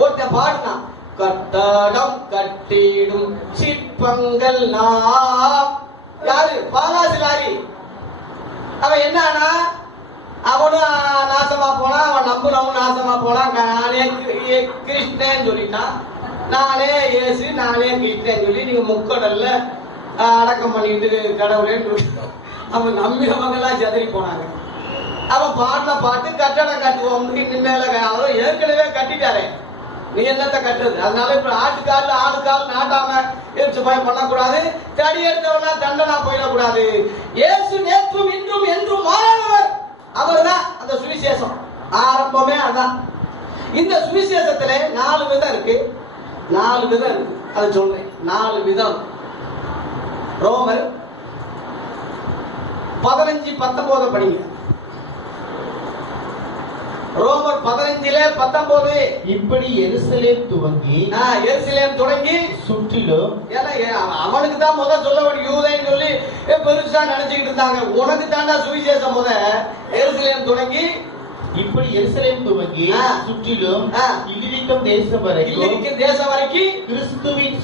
ஒருத்தன் பாடினான், கட்டடம் கட்டிடும் சிற்பங்கள் நாம். யாரு? பாலாசிலாரி. அவன் என்னன்னா, அவனும் நாசமா போனா, அவன் நம்புறவன் நாசமா போனான். நானே கிருஷ்ணன் சொல்லிட்டான், நானே இயேசு, நானே கிருஷ்ணன் சொல்லி நீங்க முக்கடல்ல அடக்கம் பண்ணிட்டு கடவுளேன்னு அவன் நம்பினவங்க எல்லாம் செதறி போனாங்க. அவன் பாடின பாட்டு கட்டடம் கட்டுவோம் மேல. அவன் ஏற்கனவே கட்டிட்டாரே, நீ என்னத்த கட்டுறது? அதனால இப்ப ஆட்டுக்கால் நாட்டாம பயம் பண்ணக்கூடாது. தடி எடுத்தவனா தண்டனா போயிடக்கூடாது. இயேசு நேற்றும் இன்றும் என்றும் மாறாதவர். அவர் தான் அந்த சுவிசேஷம். ஆரம்பமே அதான். இந்த சுவிசேஷத்துல 4 விதம் இருக்கு. 4 விதம் இருக்கு. அதை சொல்றேன். 4 விதம். ரோமர் 15:19 படிங்க. ரோமர் 15:19. இப்படி எருசலேம் தொடங்கி சுற்றிலும், அவனுக்கு தான் முதல் சொல்ல வேண்டிய யூதேன்னு சொல்லி பெருசா நினைச்சுக்கிட்டு இருந்தாங்க. உனக்கு தாண்டா சுவிசேஷம் முத. எருசலேம் தொடங்கி, இப்படி எருசலேம் துவங்கி சுற்றிலும் இல்லிரிக்கும் தேசம் வரைக்கும் கிறிஸ்துவின்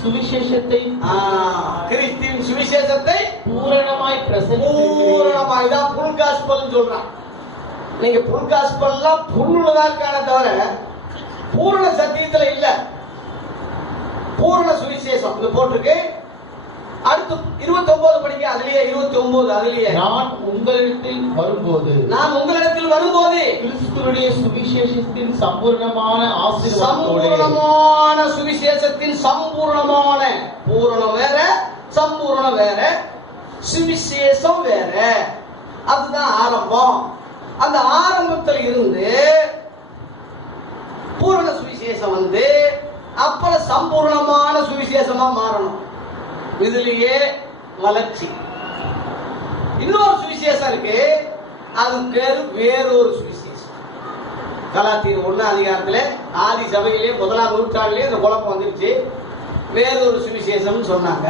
சுவிசேஷத்தை பூரணமாய் பூரணமாய் தான் புல் காஸ்பல் சொல்றான். நீங்க புல் காஸ்பல்லாம் புல்லுதான் இருக்கான தவிர பூரண சத்தியத்துல இல்ல. பூரண சுவிசேஷம் இது போட்டிருக்கு. அடுத்து 29 படிக்க. அதுலயே 29. அதுலயே நான் உங்களிடத்தில் வரும்போது கிறிஸ்துவுடைய சுவிசேஷத்தின் சம்பூர்ணமான சுவிசேஷத்தின் சம்பூர்ணமான, பூரணம் வேற, சம்பூர்ணம் வேற, சுவிசேஷம் வேற. அதுதான் ஆரம்பம். அந்த ஆரம்பத்தில் இருந்து பூரண சுவிசேஷம் வந்து அப்புறம் சம்பூர்ணமான சுவிசேஷமா மாறணும். இதுலயே வளர்ச்சி. இன்னொரு சுவிசேஷம் இருக்கு, அது பேரு வேறொரு சுவிசேஷம். கலாத்தியர் 1 அதிகாரத்துல ஆதி சபையிலே 1ஆம் நூற்றாண்டிலே இந்த குழப்பம் வந்துருச்சு. வேறொரு சுவிசேஷம் சொன்னாங்க.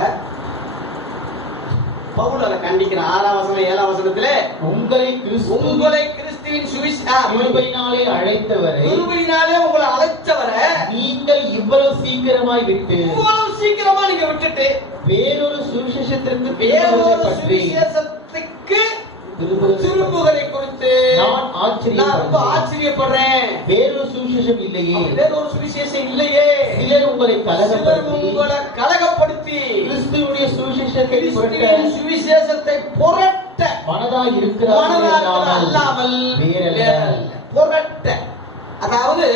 பவுல் அதை கண்டிக்கிற 6ஆம் வசனம் 7ஆம் வசனத்துல, உங்களை கிறிஸ்துவின் கிருபையினாலே அழைத்தவரை, கிருபையினாலே உங்களை அழைத்தவரை நீங்கள் இவ்வளவு சீக்கிரமா நீங்க விட்டுட்டு வேறொரு சுவிசேஷத்துக்கு திரும்புவதை குறித்து நான் ரொம்ப ஆச்சரியப்படுறேன். வேறொரு சுவிசேஷம் இல்லையே, வேறொரு சுவிசேஷம் இல்லையே. சிலர் உங்களை கலகப்படுத்தி கிறிஸ்துவுடைய சுவிசேஷத்தை சுவிசேஷத்தை புரட்ட மனதாய் இருக்கிறார்கள் அல்லாமல் புரட்ட. அதாவது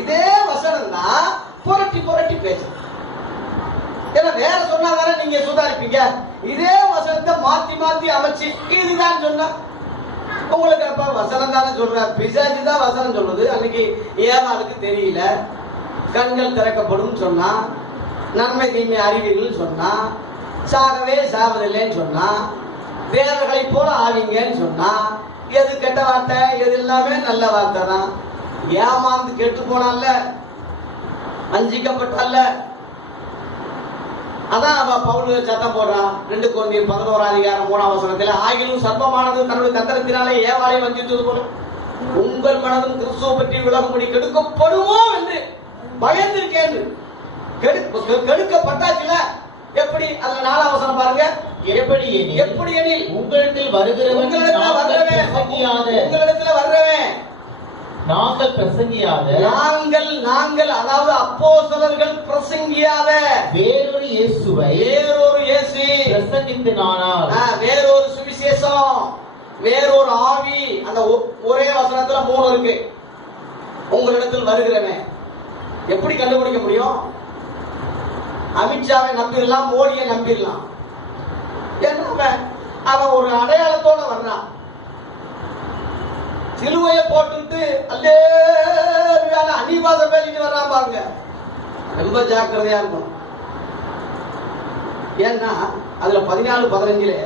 இதே வசனம் தான் புரட்டி புரட்டி பேசு. ஏன்னா வேற சொன்னாதானே நீங்க சுதாரிப்பீங்க. இதே வசனத்தை மாத்தி மாத்தி அமைச்சு இதுதான் சொன்னா உங்களுக்கு அப்ப வசனம் தானே சொல்ற. பிசாசு தான் வசனம் சொல்லுது. அன்னைக்கு ஏமாளுக்கு தெரியல, கண்கள் திறக்கப்படும் சொன்னா, நன்மை தீமை அறிவீர்கள் சொன்னா, சாகவே சாவதில்லைன்னு சொன்னா, தேவர்களை போல ஆவீங்கன்னு சொன்னா, எது கெட்ட வார்த்தை, எது எல்லாமே நல்ல வார்த்தை தான். ஏமாந்து கெட்டு போனால, வஞ்சிக்கப்பட்டால, அதான் அவன் பவுல் சத்தம் போடுறான். 2 கொரிந்தியர் 11:3 ஆகிலும் சர்ப்பமானது தன்னுடைய தந்திரத்தினாலே ஏவாளை வஞ்சித்தது போல உங்கள் மனதும் கிறிஸ்துவ பற்றி விலகும்படி கெடுக்கப்படுமோ என்று பயந்திருக்கேன். கெடுக்கப்பட்டாச்சுல எப்படி? அதுல 4ஆம் வசனம் பாருங்க. எப்படி எனில் உங்களிடத்தில் வருகிறவன் நாங்கள் பிரசங்கியாத நாங்கள் அதாவது அப்போஸ்தலர்கள் பிரசங்கியாத வேறொரு இயேசுவை பிரசங்கித்தனானால் வேறொரு சுவிசேஷம், வேறொரு ஆவி. அந்த ஒரே வசனத்துல 3 இருக்கு. உங்களிடத்தில் வருகிறவன் எப்படி கண்டுபிடிக்க முடியும்? அமித்ஷாவை நம்பிடலாம், மோடியை நம்பிடலாம். ஏன்னா அவன் ஒரு அடையாளத்தோட வர்றான். சிலுவையை போட்டுட்டு அல்லேலூயா அனிவாச பேலிட்டு வர்றான் பாருங்க. ரொம்ப ஜாக்கிரதையா இருக்கணும். ஏன்னா அதுல 14:15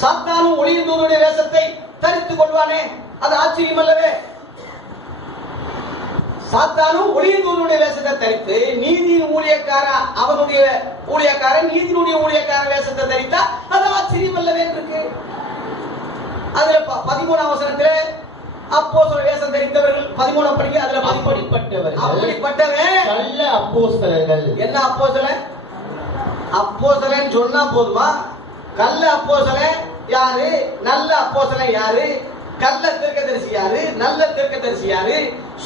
சாத்தானும் ஒளியின் தூதனுடைய வேஷத்தை தரித்துக் கொள்வானே, அது ஆச்சரியம் அல்லவே. சாத்தானும் ஒளியின் தூதனுடைய வேஷத்தை தரித்து நீதியின் ஊழியக்கார அவனுடைய ஊழியக்காரன் நீதியினுடைய ஊழியக்கார வேஷத்தை தரித்தா அது ஆச்சரியம் அல்லவே இருக்கு. அதுல 13ஆம் வசனத்துல அப்போஸ்தலர் வேஷம் தரித்தவர்கள் 13 படிக்க. அதுல அப்படிப்பட்டவன் நல்ல அப்போஸ்தலர்கள். என்ன அப்போஸ்தலன்? அப்போஸ்தலன் சொன்னா போதுமா? கள்ள அப்போஸ்தலன் யாரு, நல்ல அப்போஸ்தலன் யாரு, கள்ள தீர்க்கதரிசி யாரு, நல்ல தீர்க்கதரிசி யாரு,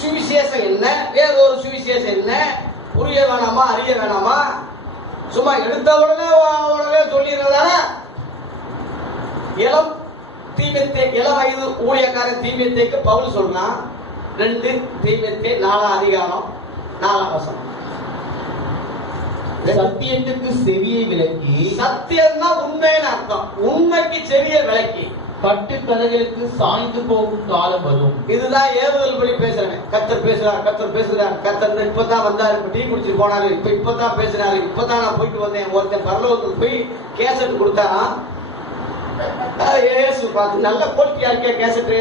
சுவிசேஷம் என்ன, வேறொரு சுவிசேஷம் என்ன, புரிய வேணாமா, அறிய வேணாமா? சும்மா எடுத்த உடனே சொல்லிடுறதான? இளம் வயது ஊழியக்காரன் தீமேத்தேக்கு பவுல் சொல்றான். 2 தீமேத்தே 4:4 சத்தியத்துக்கு செவியை விலக்கி, சத்தியம்னா உண்மைன்னு அர்த்தம். உண்மைக்கு செவியை விலக்கி கட்டு கதைகளுக்கு சாய்ந்து போகும் காலம் வரும். இதுதான் ஏவுதல் படி பேசுறேன். கர்த்தர் பேசுறார். கர்த்தர் இப்பதான் வந்தாரு, இப்ப டீ குடிச்சு போனாரு, இப்பதான் பேசுறாரு, இப்பதான் நான் போயிட்டு வந்தேன். ஒருத்தன் பரலோகத்துக்கு போய் கேசட் கொடுத்தாராம். ஏசு பார்த்து நல்ல குவாலிட்டியா இருக்க கேசட்டு,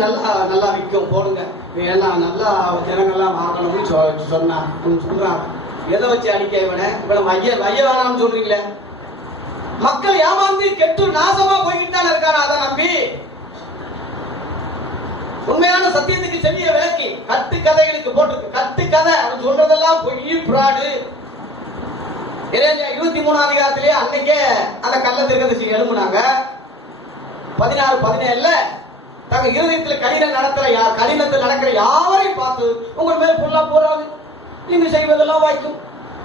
நல்லா விற்கும், போடுங்க, எல்லாம் நல்லா ஜனங்கள்லாம் வாங்கணும்னு சொல்றாங்க. எதை வச்சு அடிக்க இவனை வைய வேணாம்னு சொல்றீங்களே? மக்கள் ஏமாந்து கெட்டு நாசமா போய்கிட்டு தானே இருக்காரு. அதை நம்பி உண்மையான சத்தியத்துக்கு செவிய விளக்கி கட்டு கதைகளுக்கு போட்டு கட்டு கதை அவன் சொல்றதெல்லாம் பொய், பிராடு. 23ஆம் அதிகாரத்திலே அன்னைக்கே அந்த கள்ள தீர்க்கதரிசி எழுப்புனாங்க. 16-17 தங்க இருதயத்தில் கடினத்தில் நடக்கிற யாரையும் பார்த்து உங்கள் மேல் பொருளா போறாது, நீங்க செய்வதெல்லாம் வாய்க்கும்,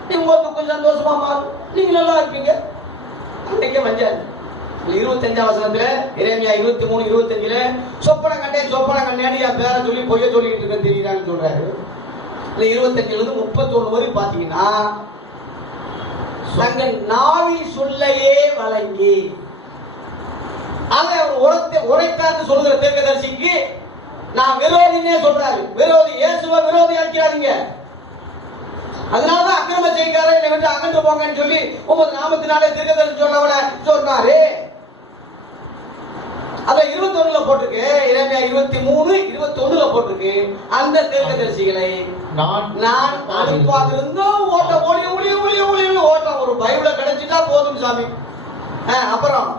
நீங்க கொஞ்சம் சந்தோஷமா மாறும், நீங்க நல்லா இருப்பீங்க. அன்னைக்கே வந்தாரு. 25ஆம் வசனத்துல எரேமியா 23:25 சொப்பன கண்டேன்னு என் பேரை சொல்லி பொய்ய சொல்லிட்டு இருக்க தெரியுதான்னு சொல்றாரு. 25 31 வரை பாத்தீங்கன்னா தங்கள் நாவி சொல்லையே வழங்கி அதை உரைத்தான்னு சொல்லுகிற தீர்க்கதரிசிக்கு நான் விரோதினே சொல்றாரு. விரோதி இயேசுவை விரோதி ஆக்கிறாதீங்க. அதனாலதான் அக்கிரம செய்காரன் என்னை விட்டு அகன்று போங்கன்னு சொல்லி உமது நாமத்தினாலே தீர்க்கதரிசி சொன்னாரு. அத 21 போட்டிருக்கு. எரேமியா 23:21 போட்டிருக்கு. அந்த தீர்க்கதரிசிகளை நான் அனுப்பாதிருந்தோம் ஓட்டம் ஒரு பைபிள கிடைச்சிட்டா போதும் சாமி. அப்புறம்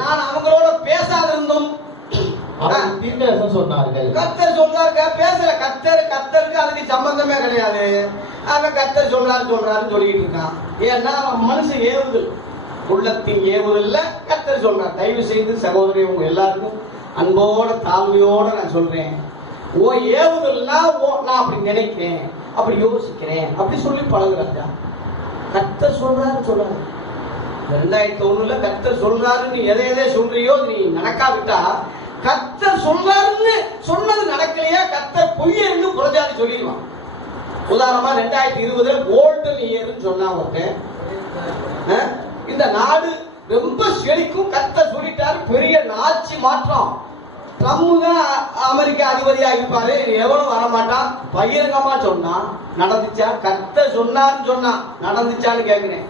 நான் அவங்களோட பேசாதிருந்தும் சொன்னார்கள். கர்த்தர் சொல்றாரு பேசுற கர்த்தருக்கு அதுக்கு சம்பந்தமே கிடையாது. அவன் கர்த்தர் சொல்றாருன்னு சொல்லிட்டு இருக்கான். ஏன்னா மனுஷன் ஏவுதல் உள்ளத்தின் ஏவுதல்ல கர்த்தர் சொல்றார். தயவு செய்து சகோதரி உங்க எல்லாருக்கும் அன்போட தாழ்மையோட நான் சொல்றேன், ஓ ஏவுதல்னா நான் அப்படி நினைக்கிறேன், அப்படி யோசிக்கிறேன், அப்படி சொல்லி பழகுறாங்க. கர்த்தர் சொல்றாரு. 2001 கர்த்தர் சொல்றாரு, நீ எதை சொல்றியோ நீ நடக்காவிட்டா கர்த்தர் சொல்றாருன்னு சொன்னது நடக்கலையா, கர்த்தர் பொய்யன்னு புறஜாதி சொல்லிடுவான். உதாரணமா 2020 கோல்டன் இயர்னு சொன்னா ஒருத்தன், இந்த நாடு ரொம்ப செழிக்கும் கர்த்தர் சொல்லிட்டாரு, பெரிய ஆட்சி மாற்றம், ட்ரம்ப் தான் அமெரிக்கா அதிபதியா இருப்பாரு, எவனும் வரமாட்டான் பகிரங்கமா சொன்னா நடந்துச்சா? கர்த்தர் சொன்னான்னு சொன்னா நடந்துச்சான்னு கேக்குறேன்.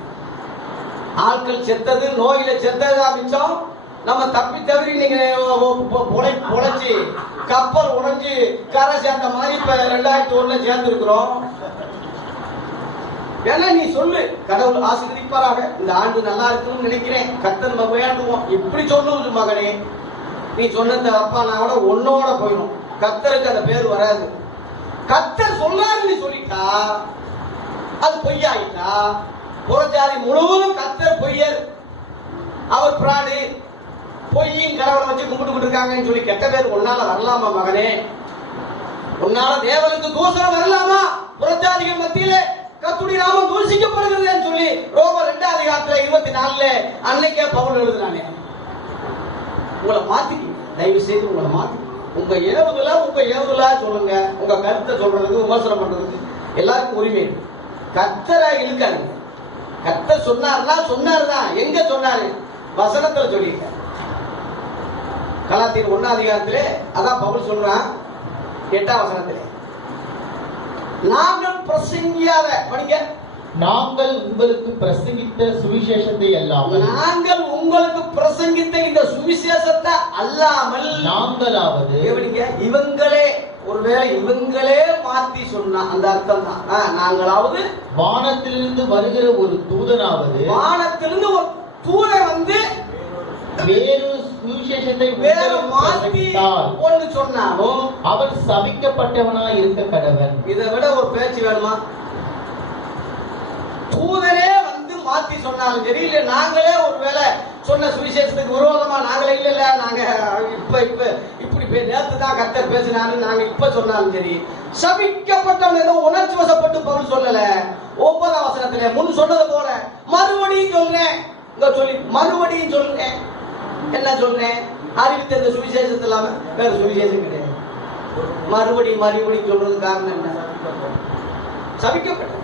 ஆட்கள் செத்தது, நோயில செத்ததா மிச்சம், நம்ம தப்பி தவறி நீங்க பொழைச்சி கப்பல் உடைஞ்சு கரை சேர்ந்த மாதிரி இப்ப 2001 சேர்ந்து இருக்கிறோம். ஏன்னா நீ சொல்லு, கடவுள் ஆசீர்வதிப்பாராக, இந்த ஆண்டு நல்லா இருக்குன்னு நினைக்கிறேன், கர்த்தர் நம்ம வேண்டுவோம், இப்படி சொல்லுவது மகனே, நீ சொன்னது அப்பா நான் கூட உன்னோட போயிடும், கர்த்தருக்கு அந்த பேர் வராது. கர்த்தர் சொல்லாரு நீ சொல்லிட்டா அது பொய்யாயிட்டா, புறஜாதி முழுவதும் கர்த்தர் பொய்யர், அவர் பிராடு, பொய்யின் கடவுளை வச்சு கும்பிட்டு இருக்காங்கன்னு சொல்லி கெட்ட பேர் உன்னால வரலாமா மகனே? உன்னால தேவனுக்கு தூசணம் வரலாமா? புறஜாதிகள் மத்தியிலே கர்த்தருடைய நாமம் தூஷிக்கப்படுகிறதுன்னு சொல்லி ரோமர் 2:24 அன்னைக்கே பவுல் எழுதுனானே. உங்களை மாத்திக்கீங்க, தயவு செய்து உங்களை மாத்தி, உங்க ஏவுதலா சொல்லுங்க, உங்க கருத்தை சொல்றதுக்கு விமர்சனம் பண்றதுக்கு எல்லாருக்கும் உரிமை. கர்த்தரா இழுக்காருங்க. கர்த்தர் சொன்னாருதான், எங்க சொன்னாரு? வசனத்துல சொல்லிருக்க. கலாத்தியர் 1 அதான் பவுல் சொல்றான் 8ஆம் வசனத்திலே, நாங்கள் பிரசங்கியாத படிக்க, நாங்கள் உங்களுக்கு பிரசங்கித்த சுவிசேஷத்தை அல்லாமல், நாங்கள் உங்களுக்கு பிரசங்கித்த இந்த சுவிசேஷத்தை அல்லாமல், நாங்களாவது இவங்களே, ஒருவேளை இவங்களே மாத்தி சொன்னா அந்த அர்த்தம் தான். நாங்களாவது வானத்திலிருந்து வருகிற ஒரு தூதனாவது, வானத்திலிருந்து ஒரு தூதன் வந்து வேறு சுவிசேஷத்தை வேற மாத்தி ஒன்னு சொன்னாலும் அவன் சபிக்கப்பட்டவனாய் இருக்க கடவன். இதை விட ஒரு பேச்சு வேணுமா? தூதரே வந்து மாத்தி சொன்னாலும் சரி, இல்ல நாங்களே ஒருவேளை சொன்ன சுவிசேஷத்துக்கு விரோதமா நாங்களே இல்ல நாங்க இப்படி நேற்று தான் கர்த்தர் பேசினாரு நாங்க இப்ப சொன்னாலும் சரி, சபிக்கப்பட்டவன் ஏதோ உணர்ச்சி வசப்பட்டு பவுல் சொல்லல. 9ஆம் வசனத்துல முன் சொன்னது போல மறுபடியும் சொல்றேன், மறுபடியும் சொல்றேன். என்ன சொல்றேன்? அறிவித்த இந்த சுவிசேஷத்து இல்லாம வேற சுவிசேஷம் கிடையாது. மறுபடியும் சொல்றது காரணம் என்ன? சபிக்கப்பட்ட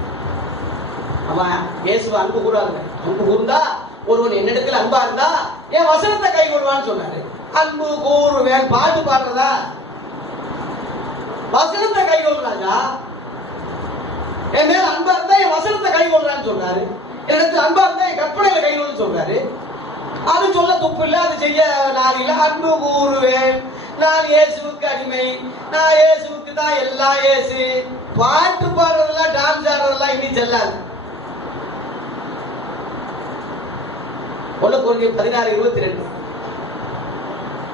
அவன் இயேசுவை அன்பு கூறாங்க. அன்பு கூர்ந்தா ஒருவன் என்னிடத்தில் அன்பா இருந்தா என் வசனத்தை கை கொள்வான்னு சொன்னாரு. அன்பு கூறுவேன் பாட்டு பாடுறதா? வசனத்தை கை கொள்றாஜா? என் மேல அன்பா இருந்தா என் வசனத்தை கை கொள்றான்னு சொல்றாரு. என்னிடத்தில் அன்பா இருந்தா என் கற்பனையில கை கொள்ளுன்னு சொல்றாரு. அது சொல்ல துப்பு இல்ல, அது செய்ய நாளில. அன்பு கூறுவேன், நான் இயேசுவுக்கு அடிமை, நான் இயேசுவுக்கு தான் எல்லாம் இயேசு. பாட்டு பாடுறதெல்லாம் டான்ஸ் ஆடுறதெல்லாம் இனி செல்லாது. 1 கொரிந்தியர் 16:22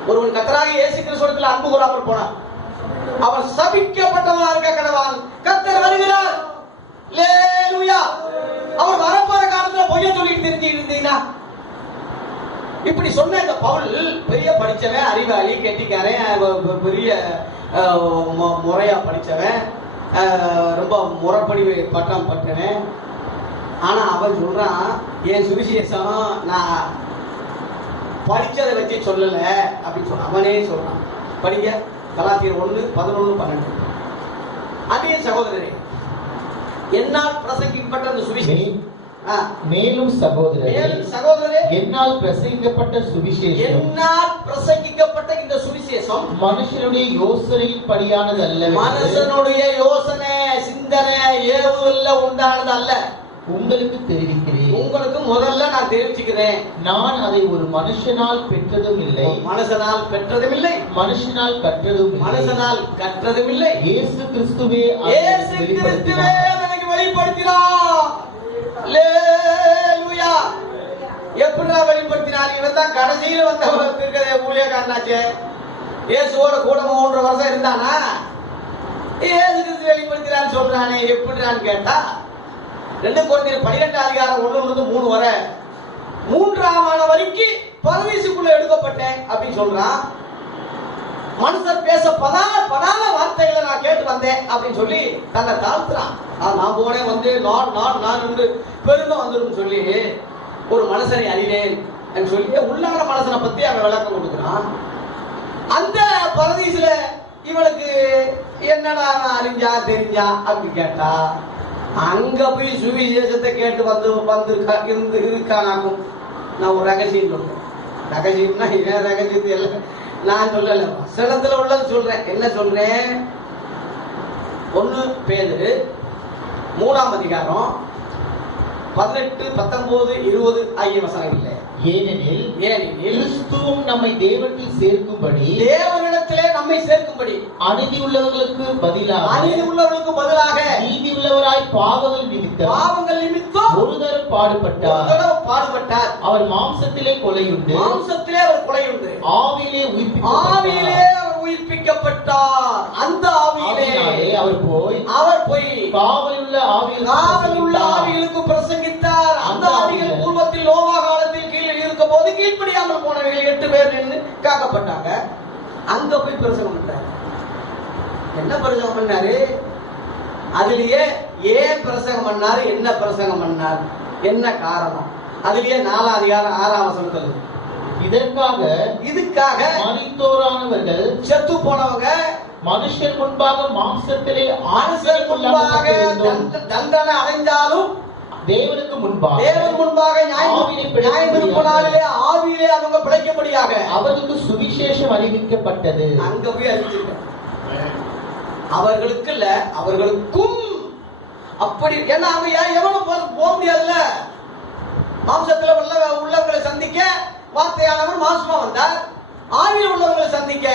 ஒருவன் கர்த்தராகிய இயேசு கிறிஸ்துவிடத்தில் அன்பு கூறாமல் போனான், அவன் சபிக்கப்பட்டவனா இருக்க கடவான். கர்த்தர் வருகிறார், அல்லேலூயா. அவர் வரப்போற காலத்துல பொய்ய சொல்லிட்டு இருந்தீங்கன்னா, இப்படி சொன்ன இந்த பவுல் பெரிய படிச்சவன், அறிவாளி, கெட்டிக்காரன், பெரிய முறையா படிச்சவன், ரொம்ப முறைப்படி பட்டம் பட்டவன். ஆனா அவன் சொல்றான், என் சுவிசேஷம் நான் படிச்சதை வச்சு சொல்லல அப்படின்னு சொன்ன. அவனே சொல்றான். படிங்க கலாத்தியர் 1:11-12. அதே சகோதரரே, என்னால் பிரசங்கிக்கப்பட்ட அந்த சுவிசேஷம், மேலும் சகோதரரே, என்னால் பிரசங்கிக்கப்பட்ட சுவிசேஷம், என்னால் பிரசங்கிக்கப்பட்ட இந்த சுவிசேஷம் மனுஷனுடைய யோசனையின் படியானது அல்ல, மனுஷனுடைய யோசனை சிந்தனை ஏவுதல்ல உண்டானது அல்ல. உங்களுக்கு தெரிவிக்கிறேன், உங்களுக்கு முதல்ல நான் தெரிவிச்சுக்கிறேன், நான் அதை ஒரு மனுஷனால் பெற்றதும் இல்லை, மனுஷனால் பெற்றதும் இல்லை, மனுஷனால் கற்றதும் இல்லை, இயேசு கிறிஸ்துவே எனக்கு வெளிப்படுத்தினார். அல்லேலூயா. எப்படிடா வெளிப்படுத்தினார்? இவன் தான் கடைசியில வந்த ஊழியக்காரனாச்சே. இயேசுவோட கூட 3 வருஷம் இருந்தானா? இயேசு கிறிஸ்து வெளிப்படுத்தினான்னு சொல்றானே, எப்படிடான்னு கேட்டா 2 கொரிந்தியர் 12 அதிகாரம் 1-3 வரை 3ஆம் ஆன வரைக்கும் பரதீசுக்குள்ள எடுக்கப்பட்டேன் அப்படின்னு சொல்றான். மனுஷர் பேச படாத வார்த்தைகளை நான் கேட்டு வந்தேன் அப்படின்னு சொல்லி தன்னை தாழ்த்துறான். நான் போனேன் வந்து நான் என்று பெருமை வந்துடும் சொல்லி ஒரு மனுஷனை அறிவேன் சொல்லி உள்ளான மனுஷனை பத்தி அவன் விளக்கம் கொடுக்குறான். அந்த பரதீசுல இவனுக்கு என்னடா அறிஞ்சா தெரிஞ்சா அப்படின்னு கேட்டா, அங்க போய் சுவிசேஷத்தை கேட்டு வந்து இருக்கானாக்கும். நான் ஒரு ரகசியம் சொல்றேன். ரகசியம்னா ஏன் ரகசியத்தை எல்லாம் நான் சொல்லல, வசனத்துல உள்ளது சொல்றேன். என்ன சொல்றேன்? 1 பேதுரு 3ஆம் அதிகாரம் 18, 19, 20 ஆகிய வசனம் இல்லை. ஏனெனில் கிறிஸ்துவும் நம்மை தேவனில் சேர்க்கும்படி, தேவனிடத்திலே நம்மை சேர்க்கும்படி அநீதி உள்ளவர்களுக்கு பதிலாக நீதி உள்ளவராய் பாவங்கள் நிமித்தம் ஒரு தரம் பாடுபட்டார். அவர் மாம்சத்திலே கொலையுண்டு, ஆவியிலே உயிர்ப்பிக்கப்பட்டார். அந்த ஆவியிலே அவர் போய் காவலுள்ள ஆவிகளுக்கு பிரசங்கித்தார். அந்த ஆவிகள் பூர்வத்தில் நோவா காலத்தில் கீழே இருக்க போது கீழ்ப்படியாமல் போனவர்கள் 8 பேர் நின்று காக்கப்பட்டாங்க. அங்க போய் பிரசங்கம் பண்றாரு. என்ன பிரசங்கம் பண்ணாரு? அதுலயே ஏன் பிரசங்கம் பண்ணாரு, என்ன பிரசங்கம் பண்ணார், என்ன காரணம்? அதுலயே 4ஆம் அதிகாரம் 6ஆம் வசனத்துல இதுக்காக மரித்தோரானவர்கள், செத்து போனவங்க, மனுஷர் முன்பாக மாம்சத்திலே தண்டனை அடைந்தாலும் தேவனுக்கு முன்பாக நியாயத்திருப்பதிலே ஆவியிலே அவங்க பிழைக்கும்படியாக அவர்களுக்கு சுவிசேஷம் அறிவிக்கப்பட்டது. அங்க போய் அறிவிச்சிருக்க அவர்களுக்கு இல்ல, அவர்களுக்கும். அப்படி ஏன்னா அவங்க எவனும் போக முடியாதுல்ல. மாம்சத்துல உள்ளவங்களை சந்திக்க வார்த்தையானவர் மாசமா வந்தார். ஆவியில் உள்ளவங்களை சந்திக்க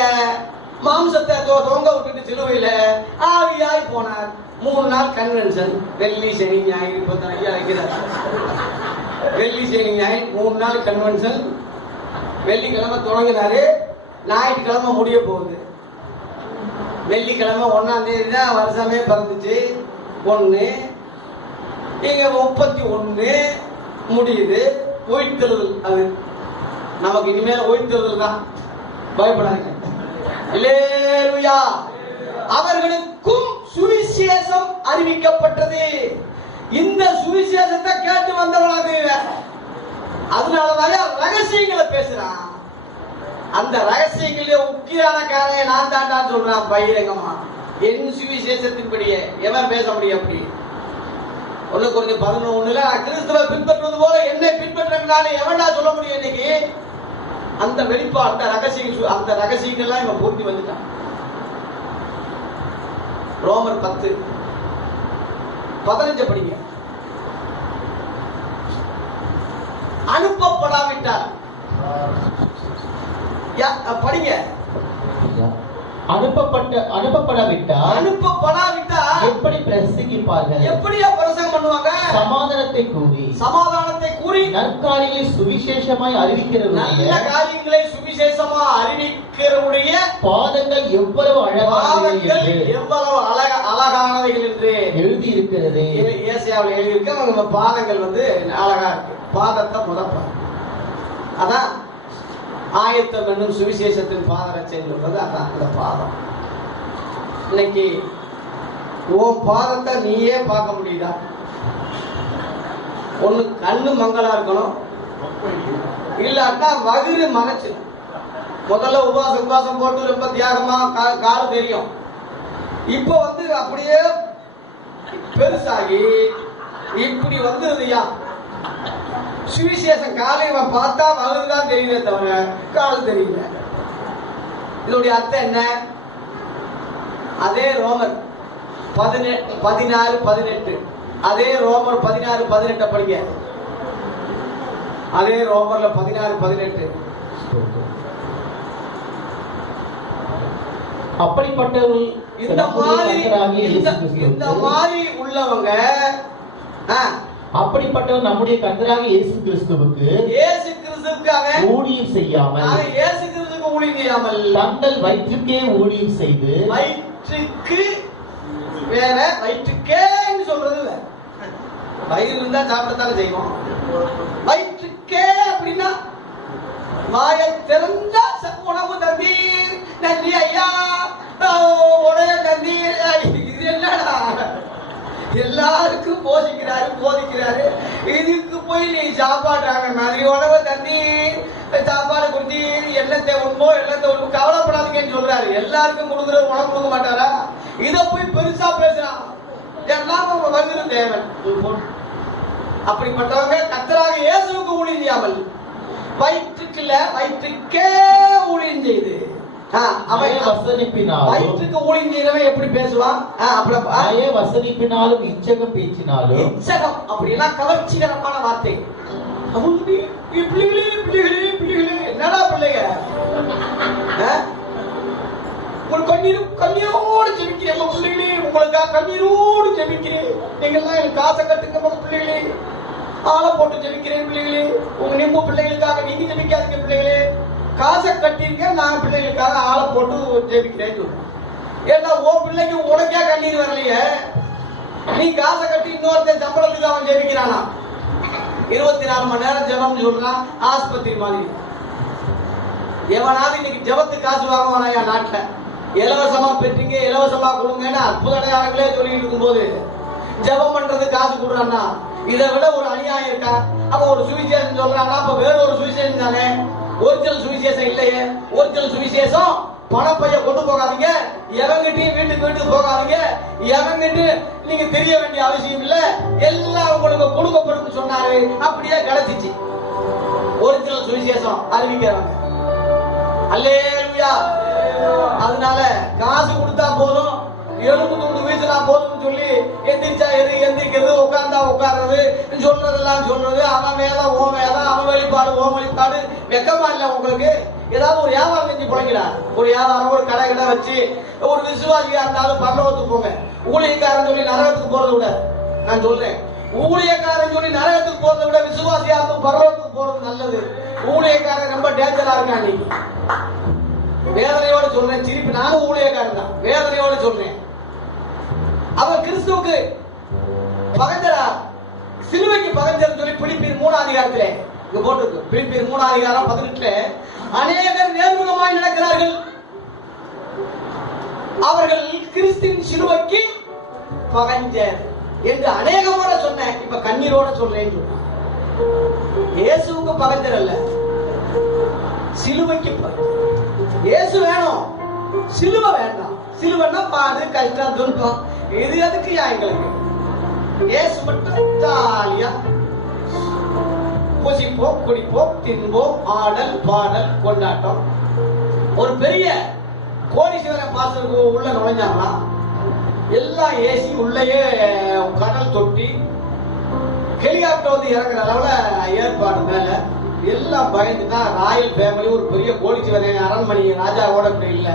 மாம்சத்தை தொங்க விட்டுட்டு சிலுவையில ஆவியாய் போனார். 3 நாள் கன்வென்ஷன். வெள்ளி சனி ஞாயிறு 25 வெள்ளி சனி ஞாயிறு 3 நாள் கன்வென்ஷன். வெள்ளிக்கிழமை தொடங்கினாரு, ஞாயிற்றுக்கிழமை முடிய போகுது. வெள்ளிக்கிழமை 1ஆம் தேதி தான் வருஷமே பிறந்துச்சு. 1 இங்க 31 முடியுது. உயிர்த்தெழுதல். அது நமக்கு இனிமேல் உயிர்த்தெழுதல் தான். பயப்படாதீங்க. அல்லேலூயா. அவர்களுக்கும் சுவிசேஷம் அறிவிக்கப்பட்டது. இந்த சுவிசேஷத்தை கேட்டு வந்தவனாது. அதனாலதான் ரகசியங்களை பேசுறான். அந்த ரகசியங்களே முக்கியமான காரணம் நான் தாண்டான்னு சொல்றான் பகிரங்கமா. என் சுவிசேஷத்தின்படியே எவன் பேச முடியும்? அப்படி 1 Corinthians 11 கிறிஸ்துவை பின்பற்றுவது போல என்னை பின்பற்றனால எவன்டா சொல்ல முடியும்? இன்னைக்கு அந்த வெளிப்பாடு, அந்த ரகசியங்கள்லாம் இவன் பூர்த்தி வந்துட்டான். ரோமர் 10:15 படிங்க. அனுப்பப்படாவிட்டால் படிங்க. அனுப்பப்படாவிட்டால் எப்படி பிரசங்கிப்பார்கள்? எப்படியா பிரசங்கம் பண்ணுவாங்க? சமாதானத்தை கூறி நற்காரியங்களை சுவிசேஷமாய் அறிவிக்கிறவருடைய, நல்ல காரியங்களை சுவிசேஷமா அறிவிக்கிறவருடைய பாதங்கள் எவ்வளவு அழகானவைகள் என்று எழுதி இருக்கிறது. ஏசாயாவில் எழுதி இருக்க. அவங்க பாதங்கள் அழகா இருக்கு. பாதத்தை முதப்பார். அதான் ஆயத்தம் என்னும் சுவிசேஷத்தின் பாதரட்சை சொல்றது. அதான் அந்த பாதம். இன்னைக்கு உன் பாதத்தை நீயே பார்க்க முடியுதா? ஒண்ணு கண்ணு மங்களா இருக்கணும், இல்லாட்டா வயிறு மறைச்சு. முதல்ல உபாசம் போட்டு ரொம்ப தியாகமா காலு தெரியும். இப்ப அப்படியே பெருசாகி இப்படி வந்துருதுயா. சுவிசேஷம் காலையில பார்த்தா வகுதான் தெரியுதே தவிர கால் தெரியல. இதோடைய அர்த்தம் என்ன? அதே ரோமர் 14:18. அதே ரோமர் 16:18 படிங்க. அதே ரோமர்ல 16:18. அப்படிப்பட்டவர்கள் இந்த மாதிரி உள்ளவங்க, அப்படிப்பட்டவர் நம்முடைய கர்த்தராகிய இயேசு கிறிஸ்துவுக்கு ஊழியம் செய்யாமல் தங்கள் வயிற்றுக்கே ஊழியம் செய்து, வயிற்றுக்கு வேற, வயிற்றுக்கேன்னு சொல்றது வேற. வயிறு இருந்தா சாப்பிடத்தானே செய்வோம். வயிற்றுக்கே வாயை திறந்தா உணவு தந்தீர், நன்றி ஐயா, உடைய தந்தீர். இது என்னடா, எல்லாருக்கும் போதிக்கிறாரு. இதுக்கு போய் நீ சாப்பாடுறாங்க மாதிரி உணவை தந்தீர், சாப்பாடு கொடுத்தீர், எண்ணத்தை உண்மோ கவலைப்படாதீங்கன்னு சொல்றாரு. எல்லாருக்கும் கொடுக்குற உணவு கொடுக்க மாட்டாரா? இத போய் பெருசா பேசுறான். எல்லாம் அவங்க வருகிற தேவன். அப்படிப்பட்டவங்க கர்த்தராகிய இயேசுவுக்கு ஊழியம் செய்யாமல் வயிற்றுக்கே ஊழியம் செய்து வயிற்றுக்கு ஊழியம் செய்யறவன் எப்படி பேசுவான்? வசனிப்பினாலும் இச்சகம் பேச்சினாலும். இச்சகம் அப்படின்னா கவர்ச்சிகரமான வார்த்தை. என்னடா பிள்ளைங்க, கண்ணீரோடு ஜெபிக்கிறேன் பிள்ளைகளே, உங்களுக்காக கண்ணீரோடு ஜெபிக்கிறேன். நீங்க எல்லாம் எனக்கு காசை கட்டுங்க பிள்ளைகளே, ஆளை போட்டு ஜெபிக்கிறேன் பிள்ளைகளே. உங்க நிம்பு பிள்ளைகளுக்காக நீங்க ஜெபிக்காதீங்க பிள்ளைகளே, காசை கட்டிருக்க, நான் பிள்ளைகளுக்காக ஆளை போட்டு ஜெபிக்கிறேன். ஏன்னா உன் பிள்ளைக்கு உனக்கே கண்ணீர் வரலையே, நீ காசை கட்டி இன்னொருத்தன் சம்பளத்துக்கு அவன் ஜெபிக்கிறானா? 24 மணி நேரம் ஜெபம் சொல்றான், ஆஸ்பத்திரி மாதிரி. எவனாவது இன்னைக்கு ஜெபத்துக்கு காசு வாங்குவானா நாட்டுல? இலவசமா பெற்றீங்க, இலவசமா கொடுங்கன்னு அற்புத அடையாளங்களே சொல்லிட்டு இருக்கும்போது ஜெபம் பண்றது காசு கொடுறான்னா இதை விட ஒரு அநியாயம் இருக்கா? அப்ப ஒரு சுவிசேஷம் சொல்றான்னா அப்ப வேற ஒரு சுவிசேஷம் தானே. ஒரிஜினல் சுவிசேஷம் இல்லையே. ஒரிஜினல் சுவிசேஷம் பணப்பைய கொண்டு போகாதீங்க, எவங்கிட்டையும் வீட்டுக்கு போகாதீங்க, எவங்கிட்டு நீங்க தெரிய வேண்டிய அவசியம் இல்ல, எல்லாம் உங்களுக்கு கொடுக்கப்படும் சொன்னாரு. அப்படியே கிடைச்சிச்சு ஒரிஜினல் சுவிசேஷம் அறிவிக்கிறவங்க. அல்லேலூயா. அதனால காசு கொடுத்தா போதும், எலும்பு துண்டு வீசினா போதும்னு சொல்லி எந்திரிச்சா எந்திரிக்கிறது, உட்கார்ந்தா உட்கார்றது, சொல்றதெல்லாம் சொல்றது, அவன் வேதம் ஓ வேதம், அவன் வழிபாடு ஓ வழிபாடு. வெக்கமா இல்ல உங்களுக்கு? ஏதாவது ஒரு வியாபாரம் செஞ்சு போறீங்களா? ஒரு வியாபாரம், ஒரு கடை வச்சு ஒரு விசுவாசியா இருந்தாலும் பரலோகத்துக்கு போங்க. ஊழியக்காரன் சொல்லி நரகத்துக்கு போறதை விட, நான் சொல்றேன், ஊழியக்காரன் சொல்லி நரகத்துக்கு போறதை விட விசுவாசியா இருக்கும் பரலோகத்துக்கு போறது நல்லது. ஊழியக்காரன் ரொம்ப டேஞ்சரா இருக்கான். நீங்க வேதனையோடு சொல்றேன், திருப்பி நானும் ஊழியக்காரன் தான், வேதனையோடு சொல்றேன். அவர் கிறிஸ்துவுக்கு பகஞ்சரா, சிலுவைக்கு பகஞ்சர் சொல்லி பிலிப்பியர் 3 அதிகாரத்திலே இங்க போட்டிருக்கு. பிலிப்பியர் 3 அதிகாரம் 18 அநேகர் நேர்முகமாய் நடக்கிறார்கள், அவர்கள் கிறிஸ்துவின் சிலுவைக்கு பகஞ்சர் என்று அநேகமோட சொன்னேன். இப்ப கண்ணீரோட சொல்றேன். இயேசுவுக்கு பகஞ்சர் அல்ல, சிலுவைக்கு பகஞ்சர். இயேசு வேணும், சிலுவை வேண்டாம். சிலுவைன்னா பாடு, கஷ்டம், துன்பம், இது எதுக்கு எங்களுக்கு? இயேசு மட்டும் ஜாலியா புசிப்போம், குடிப்போம், தின்போம், ஆடல் பாடல் கொண்டாட்டம். ஒரு பெரிய கோடீஸ்வரன் பாசருக்கு உள்ள நுழைஞ்சாங்களா, எல்லாம் ஏசி, உள்ளேயே கடல் தொட்டி, ஹெலிகாப்டர் வந்து இறங்குற அளவுல ஏற்பாடு. மேல எல்லாம் பயந்துதான் ராயல் ஃபேமிலி, ஒரு பெரிய கோடீஸ்வரன் அரண்மனை ராஜாவோட இப்படி இல்ல.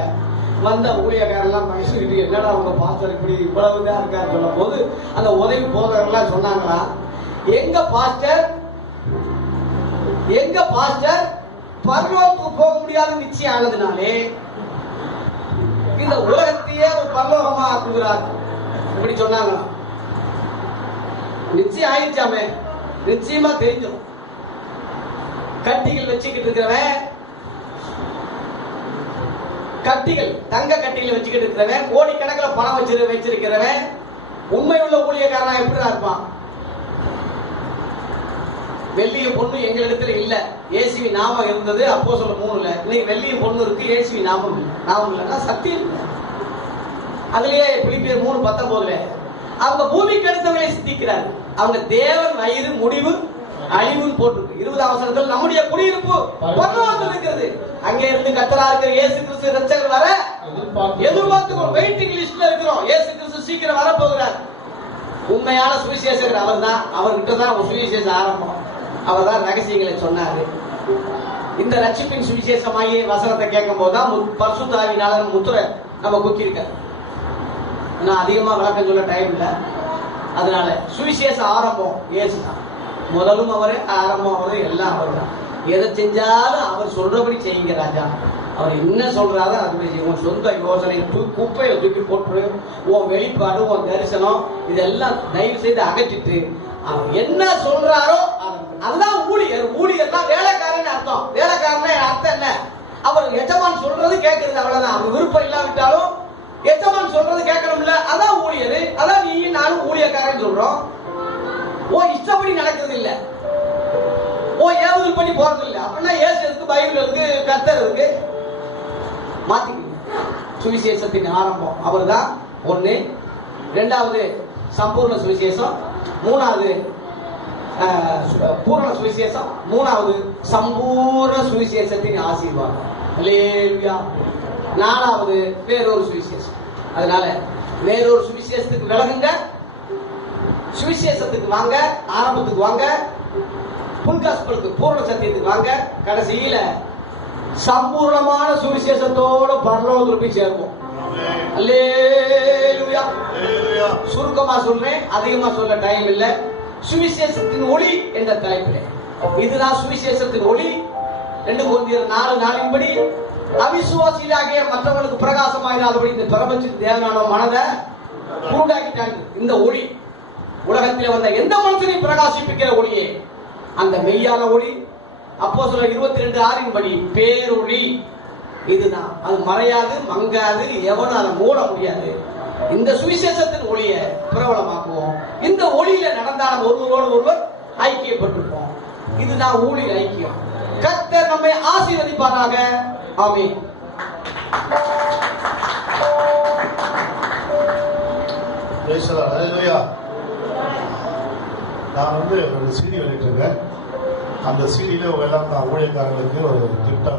வந்த ஊழியக்காரெல்லாம் மைசூரிட்டு என்னடா அவங்க பாஸ்டர் இப்படி இவ்வளவு தான் இருக்காரு சொல்லும் போது அந்த உதவி போதவர்கள்லாம் சொன்னாங்களா, எங்க பாஸ்டர் பரலோகத்துக்கு போக முடியாத நிச்சயம் ஆனதுனாலே இந்த உலகத்தையே ஒரு பரலோகமா ஆக்குகிறார் இப்படி சொன்னாங்களா. நிச்சயம் ஆயிடுச்சாமே, நிச்சயமா தெரிஞ்சிடும். கட்டிகள் வச்சுக்கிட்டு இருக்கிறவன், கட்டிகள் தங்க கட்டிகள் வச்சுக்கிட்டு இருக்கிறவன், கோடிக்கணக்கில் பணம் வச்சிருக்கிறவன் உண்மை உள்ள ஊழியக்காரனா எப்படிதான் இருப்பான்? வெள்ளிய பொண்ணு எங்களிடத்துல இல்ல, இயேசுவி நாமம் இருந்தது. அப்போஸ்தலர் 3ல இன்னைக்கு வெள்ளிய பொண்ணு இருக்கு, இயேசுவி நாமம் இல்லைன்னா சத்தியம் இல்லை. அதுலயே பிலிப்பியர் 3:19 அவங்க பூமிக்கு அடுத்தவங்களை சிந்திக்கிறார். அவங்க தேவன் வயிறு முடிவு அழிவுன்னு போட்டிருக்கு. 20ஆம் வசனத்தில் நம்முடைய குடியிருப்பு பரலோகத்தில் இருக்கிறது. அங்கே இருந்து கர்த்தரா இருக்கிற இயேசு கிறிஸ்து ரட்சகர் வர எதிர்பார்த்துக்கணும். வெயிட்டிங் லிஸ்ட்ல இருக்கிறோம். இயேசு கிறிஸ்து சீக்கிரம் வர போகிறார். உண்மையான சுவிசேஷகர் அவர் தான். அவர்கிட்ட தான் சுவிசேஷம் ஆரம்பம். அவர் தான் ரகசியங்களை சொன்னாரு. இந்த ரட்சிப்பின் சுவிசேஷமாகிய வசனத்தை கேட்கும் போதுதான் பரிசுத்த ஆவியினால முத்திரை நம்ம குத்திருக்க. நான் அதிகமா விளக்கம் சொல்ல டைம் இல்ல. அதனால சுவிசேஷ ஆரம்பம் இயேசு தான். முதலும் அவரு, ஆரம்பம் அவரு, எல்லாம் அவர் தான். எதை செஞ்சாலும் அவர் சொல்றபடி செய்யுங்க ராஜா. அவர் என்ன சொல்றாரோ அது உன் சொந்த யோசனை குப்பையை தூக்கி போட்டு உன் வெளிப்பாடு, உன் தரிசனம் இதெல்லாம் தயவு செய்து அகற்றிட்டு அவர் என்ன சொல்றாரோ அதுதான் ஊழியர். ஊழியர்னா வேலைக்காரன் அர்த்தம். வேலைக்காரன் அர்த்தம் என்ன? அவர் எஜமான் சொல்றது கேட்கறது, அவ்வளவுதான். அவர் விருப்பம் இல்லாவிட்டாலும் எஜமான் சொல்றது கேட்கணும்ல, அதான் ஊழியர். அதான் நீ நானும் ஊழியக்காரன் சொல்றோம். ஓ இஷ்டப்படி நடக்கிறது இல்ல, ஓ ஏவுதல் பண்ணி போறது இல்ல. அப்படின்னா ஏசு இருக்கு, பைபிள் இருக்கு, கர்த்தர் இருக்கு. மாத்திக்கணும். சுவிசேஷத்தின் ஆரம்பம் அவர்தான். ஒண்ணு. இரண்டாவது சம்பூர்ண சுவிசேஷம். மூணாவது பூரண சுவிசேஷம். மூணாவது சம்பூர்ண சுவிசேஷத்தின் ஆசீர்வாதம். அல்லேலூயா. நாலாவது வேறொரு சுவிசேஷம். அதனால வேறொரு சுவிசேஷத்துக்கு விலகுங்க, சுவிசேஷத்துக்கு வாங்க, ஆரம்பத்துக்கு வாங்க, புல்காஸ்பலுக்கு பூரண சத்தியத்துக்கு வாங்க. கடைசியில சம்பூர்ணமான சுவிசேஷத்தோட பரலோகத்தில் போய் சேர்ப்போம். அல்லேலூயா. சுருக்கமா சொல்றேன், அதிகமா சொல்ல டைம் இல்ல. சுவிசேஷத்தின் ஒளி என்ற தலைப்பில் இதுதான் சுவிசேஷத்தின் ஒளி. 2 கொரிந்தியர் 4:4 அவிசுவாசிகளாகிய மற்றவர்களுக்கு பிரகாசமாயிராதபடி இந்த பிரபஞ்சத்தின் தேவனான மனதை குருடாக்கிட்டாங்க. இந்த ஒளி உலகத்தில் வந்த எந்த மனுஷனையும் பிரகாசிப்பிக்கிற ஒளியே அந்த மெய்யான ஒளி. அப்போஸ்தலர் 22:6 பேரொளி. இதுதான். அது மறையாது, மங்காது, எவனும் அதை மூட முடியாது. இந்த சுவிசேஷத்தின் ஒளியை பிரபலமாக்குவோம். இந்த ஒளியில நடந்தால் ஒருவரோடு ஒருவர் ஐக்கியப்பட்டிருப்போம். இதுதான் ஊழியர் ஐக்கியம். கர்த்தர் நம்மை ஆசீர்வதிப்பாராக. ஆமென். நான் ஒரு CD வெளியிட்டிருக்கேன். அந்த CDயில எல்லாம் ஊழியக்காரர்களுக்கு ஒரு கிஃப்டா